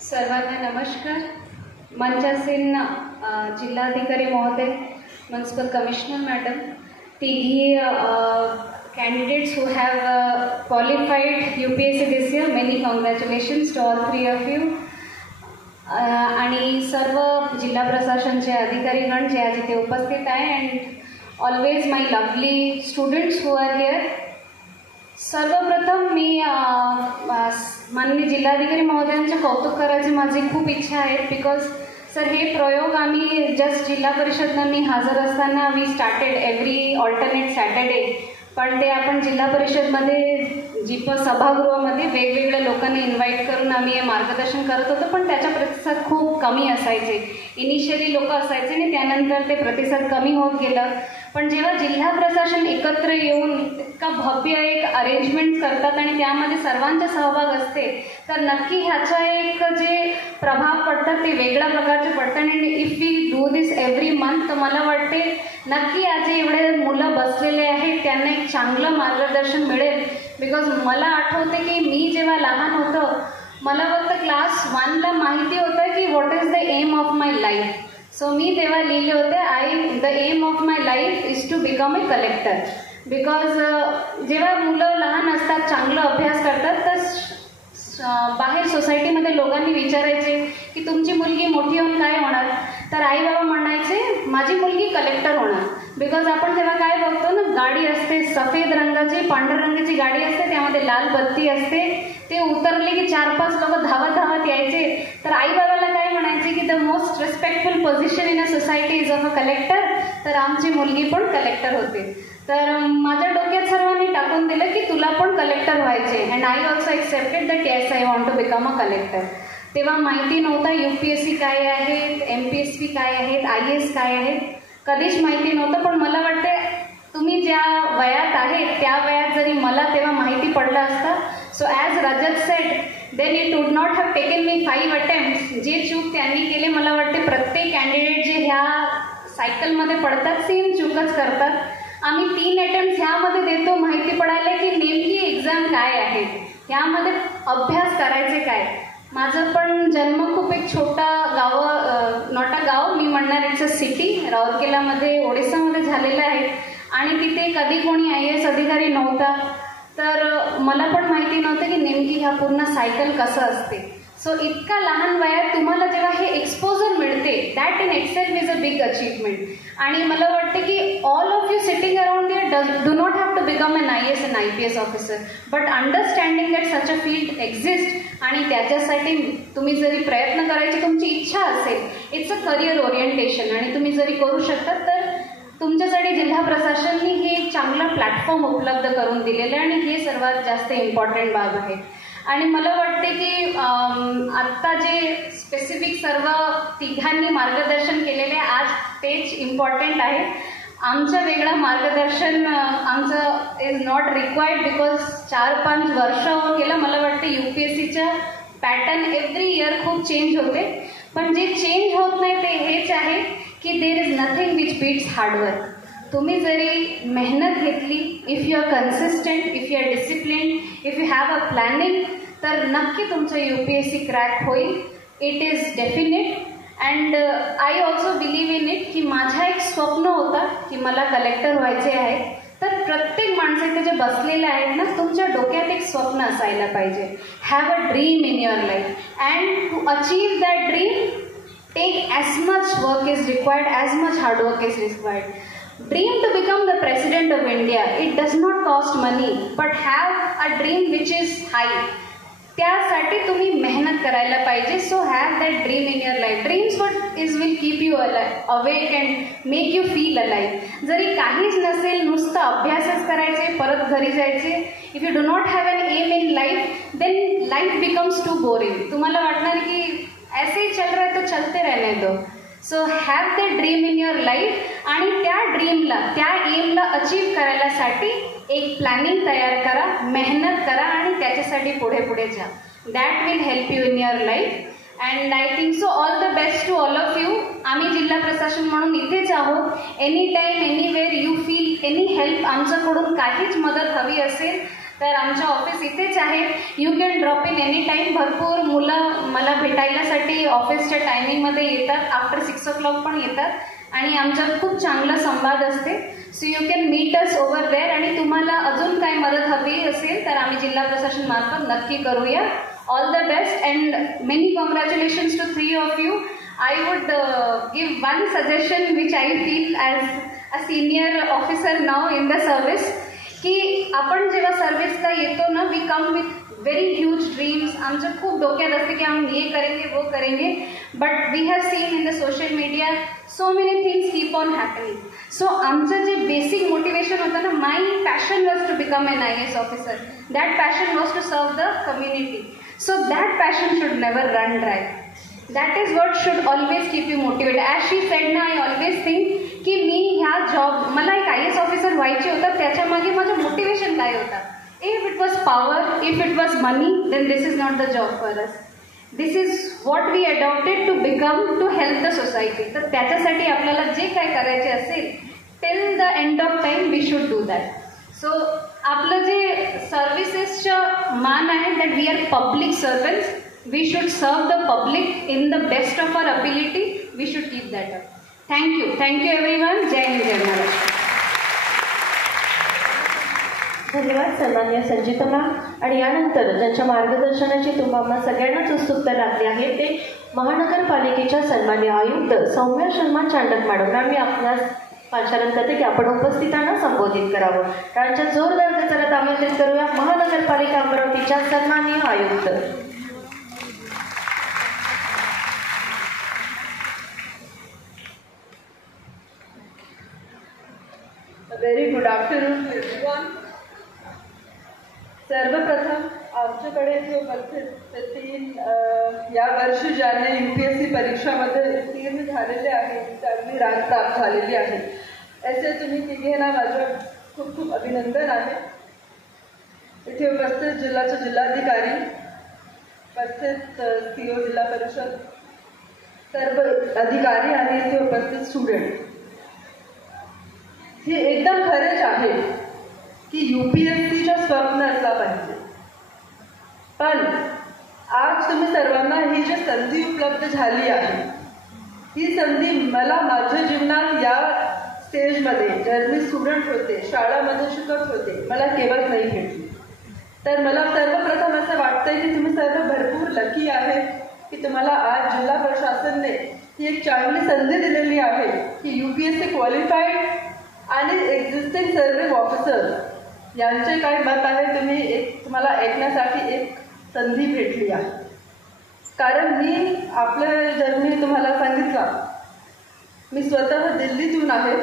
सर्वांना नमस्कार. मंचासीन जिल्हाधिकारी महोदय, म्युनिसिपल कमिशनर मॅडम, तिघी candidates who have qualified UPSC this year, many congratulations to all 3 of you. आणि सर्व जिल्हा प्रशासनचे अधिकारीगण जे आज इथे उपस्थित आहे and always my lovely students who are here. सर्वप्रथम मी माननीय जिल्हाधिकारी महोदयांचे कौतुक करायची माझी खूप इच्छा आहे. बिकॉज सर हे प्रयोग आम्ही जस्ट जिल्हा परिषदनं हजर असताना we started every alternate Saturday, पण ते आपण जिल्हा परिषदमध्ये सभागृहामध्ये वेगवेगळ्या लोकांना इन्व्हाइट करून आम्ही हे मार्गदर्शन करत होतो, पण त्याचा प्रतिसाद खूप कमी असायचे. इनिशियली लोक असायचे आणि त्यानंतर ते प्रतिसाद कमी होत गेलं. पण जेव्हा जिल्हा प्रशासन एकत्र येऊन इतका भव्य एक अरेंजमेंट करतात आणि त्यामध्ये सर्वांचा सहभाग असते तर नक्की ह्याचा एक जे प्रभाव पडतात ते वेगळ्या प्रकारचे पडतात. आणि if we do this every month तर मला वाटते नक्की आज एवढे मुलं बसलेले आहेत त्यांना एक चांगलं मार्गदर्शन मिळेल. बिकॉज मला आठवते की मी जेव्हा लहान होतं मला फक्त क्लास 1ला माहिती होतं की what is the aim of my life. So मी तेव्हा लिहिले होते the aim of my life is to become a collector. Because जेव्हा मुलं लहान असतात चांगलं अभ्यास करतात तर बाहेर सोसायटीमध्ये लोकांनी विचारायचे की तुमची मुलगी मोठी होऊन काय होणार, तर आई बाबा म्हणायचे माझी मुलगी कलेक्टर होणार. बिकॉज आपण तेव्हा काय बघतो ना, गाडी असते सफेद रंगाची, पांढऱ्या रंगाची गाडी असते, त्यामध्ये लाल बत्ती असते, ते उतरले की 4-5 लोक धावत यायचे. तर आई बाबाला काय म्हणायचे की the most respectful position in a society is of a collector. तर आमची मुलगी पण कलेक्टर होते. तर माझ्या डोक्यात सर्वांनी टाकून दिलं की तुला पण कलेक्टर व्हायचे. And I also accepted that yes I want to become a collector. तेव्हा माहिती नव्हता UPSC काय आहेत, MPSC काय आहेत, IAS काय आहेत, कधीच माहिती नव्हतं. पण मला वाटते तुम्ही ज्या वयात आहेत त्या वयात जरी मला तेव्हा माहिती पडलं असतं, so as Rajat said then it would not have taken me 5 attempts. जे चूक त्यांनी केले, मला वाटते प्रत्येक कॅन्डिडेट जे ह्या सायकलमध्ये पडतात सेम चूकच करतात. आम्ही 3 अटेम्प्ट ह्यामध्ये देतो माहिती पडायला की नेमकी एक्झाम काय आहे, ह्यामध्ये अभ्यास करायचे काय. माझं पण जन्म खूप एक छोटा नॉट अ गाव, मी म्हणणार इट्स अ सिटी, राऊरकेलामध्ये ओडिसामध्ये झालेलं आहे. आणि तिथे कधी कोणी IAS अधिकारी नव्हता, तर मला पण माहिती नव्हतं की नेमकी ह्या पूर्ण सायकल कसं असते. सो इतका लहान वयात तुम्हाला जेव्हा हे एक्सपोजर मिळते, that in itself is a big achievement. आणि मला वाटतं की all of you sitting around here do not have to become an IAS and IPS officer, but understanding that such a field exist आणि त्याच्यासाठी तुम्ही जरी प्रयत्न करायची तुमची इच्छा असेल, इट्स अ करिअर ओरिएंटेशन आणि तुम्ही जरी करू शकता तर तुमच्यासाठी जिल्हा प्रशासनाने हे एक चांगला प्लॅटफॉर्म उपलब्ध करून दिलेलं आहे आणि हे सर्वात जास्त इम्पॉर्टंट बाब आहे. आणि मला वाटते की आत्ता जे स्पेसिफिक सर्व तिघांनी मार्गदर्शन केलेले आज तेच इम्पॉर्टंट आहे. आमचं वेगळं मार्गदर्शन आमचं इज नॉट रिक्वायर्ड बिकॉज 4-5 वर्ष गेलं. मला वाटतं UPSCच्या पॅटर्न एव्हरी इयर खूप चेंज होते, पण जे चेंज होत नाही ते हेच आहे की there is nothing which beats hard work. तुम्ही जरी मेहनत घेतली, if you are consistent, if you are discipline, if you have a planning, तर नक्की तुमचं UPSC क्रॅक होईल. It is definite. And I also believe in it की माझा एक स्वप्न होता की मला कलेक्टर व्हायचे आहे. तर प्रत्येक माणसं इथे जे बसलेले आहेत ना, तुमच्या डोक्यात एक स्वप्न असायला पाहिजे. Have a dream in your life and to achieve that dream take as much work is required, as much hard work is required. Dream to become the president of India. It does not cost money, but have a dream which is high. त्यासाठी तुम्ही मेहनत करायला पाहिजे. So have that dream in your life. Dreams what is will keep you awake and make you feel alive. जरी काहीच नसेल, नुसतं अभ्यासच करायचे, परत घरी जायचे. If you do not have an aim in life, then life becomes too boring. तुम्हाला वाटणार की ऐसे ही चल रहा है तो चलते रहने दो. So have the dream in your life आणि त्या ड्रीमला, त्या एमला अचीव करायलासाठी एक प्लॅनिंग तयार करा, मेहनत करा आणि त्याच्यासाठी पुढे पुढे जा. That will help you in your life. And I think so all the best to all of you. आम्ही जिल्हा प्रशासन म्हणून इथेच आहोत. Any time anywhere you feel any help, आमच्याकडून काहीच मदत हवी असेल तर आमचं ऑफिस इथेच आहे. You can drop in any time. भरपूर मुलं मला भेटायलासाठी ऑफिसच्या टायमिंगमध्ये येतात, आफ्टर 6 o'clock पण येतात आणि आमच्यात खूप चांगला संवाद असते. So you can meet us over there. आणि तुम्हाला अजून काही मदत हवी असेल तर आम्ही जिल्हा प्रशासन मार्फत नक्की करूया. All the best and many congratulations to 3 of you. I would give one suggestion which I feel as a senior officer now in the service. की आपण जेव्हा सर्व्हिसला येतो ना, we come with very huge dreams. आमचं खूप डोक्यात असते की हम ये करेंगे वो करेंगे, but we have seen in the social media so many things keep on happening. So आमचं जे बेसिक मोटिवेशन होतं ना, my passion was to become an IAS officer. That passion was to serve the community. So that passion should never run dry. That is what should always keep you motivated. As she said ना, I always think की मी ह्या job, मला एक IAS officer व्हायचे होतं, त्याच्यामागे माझं मोटिवेशन काय होतं. If it was power, if it was money, then this is not the job for us. This is what we adopted to become to help the society. तर त्याच्यासाठी आपल्याला जे काय करायचे असेल till the end of time we should do that. So आपलं जे सर्व्हिसेसचं मान आहे, that we are public servants. We should serve the public in the best of our ability. We should keep that up. Thank you. Thank you everyone. Jai Hind, Jai Maharashtra. धन्यवाद सन्माननीय संचिता ma'am. आणि यानंतर ज्यांच्या मार्गदर्शनाची तुम्हाला सगळ्यांनाच उत्सुकता लागली आहे ते महानगरपालिकेच्या सन्माननीय आयुक्त सौम्या शर्मा चांडक मॅडम. मी आपणास पाचारण करते की आपण उपस्थितांना संबोधित करावं. त्यांच्या जोरदार गजरात आमंत्रित करूया महानगरपालिका अमरावतीच्या सन्माननीय आयुक्त. Very good afternoon to everyone. सर्वप्रथम आमच्याकडे जो उपस्थित 3 या वर्षी ज्यांनी UPSC परीक्षामध्ये उत्तीर्ण झालेले आहेत त्यांनी रँक प्राप्त झालेली आहे. असे तुम्ही तिघेंना माझं खूप खूप अभिनंदन आहे. इथे उपस्थित जिल्ह्याचे जिल्हाधिकारी, उपस्थित CO जिल्हा परिषद, सर्व अधिकारी आणि इथे उपस्थित स्टुडंट, हे एकदम खरेच आहे की UPSCचं स्वप्न असला पाहिजे. पण आज तुम्ही सर्वांना ही जी संधी उपलब्ध झाली आहे, ही संधी मला माझ्या जीवनात या स्टेजमध्ये जर मी स्टुडंट होते, शाळामध्ये शिकत होते, मला केवळ नाही भेटली. तर मला सर्वप्रथम असं वाटतंय की तुम्ही सर्व भरपूर लकी आहे की तुम्हाला आज जिल्हा प्रशासनने ही एक चांगली संधी दिलेली आहे की UPSC क्वालिफाईड आणि एक्झिस्टिंग सर्व्हिस ऑफिसर यांचे काय मत आहे तुम्हाला ऐकण्यासाठी एक संधी भेटली आहे. कारण मी तुम्हाला सांगितलं, मी स्वतः दिल्लीतून आहे.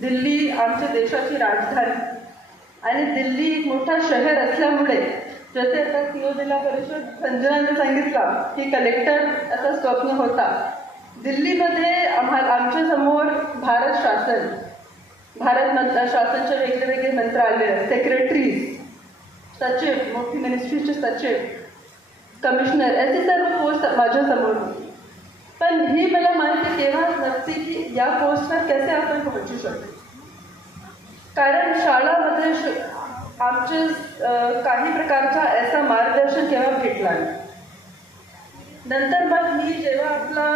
दिल्ली आमच्या देशाची राजधानी आणि दिल्ली एक मोठा शहर असल्यामुळे जसे आता CO जिल्हा परिषद संजनाने सांगितलं की कलेक्टर असं स्वप्न होता. दिल्लीमध्ये आमच्या समोर भारत शासनचे वेगवेगळे मंत्रालय, सेक्रेटरीज, सचिव, मोठी मिनिस्ट्रीचे सचिव, कमिशनर असे सर्व पोस्ट माझ्यासमोर होती. पण ही मला माहिती केव्हाच नसती की या पोस्टवर कसे आपण पोहोचू शकतो. कारण शाळामध्ये आमचे काही प्रकारचा ऐसा मार्गदर्शन केव्हा भेटला नाही. नंतर मग मी जेव्हा आपला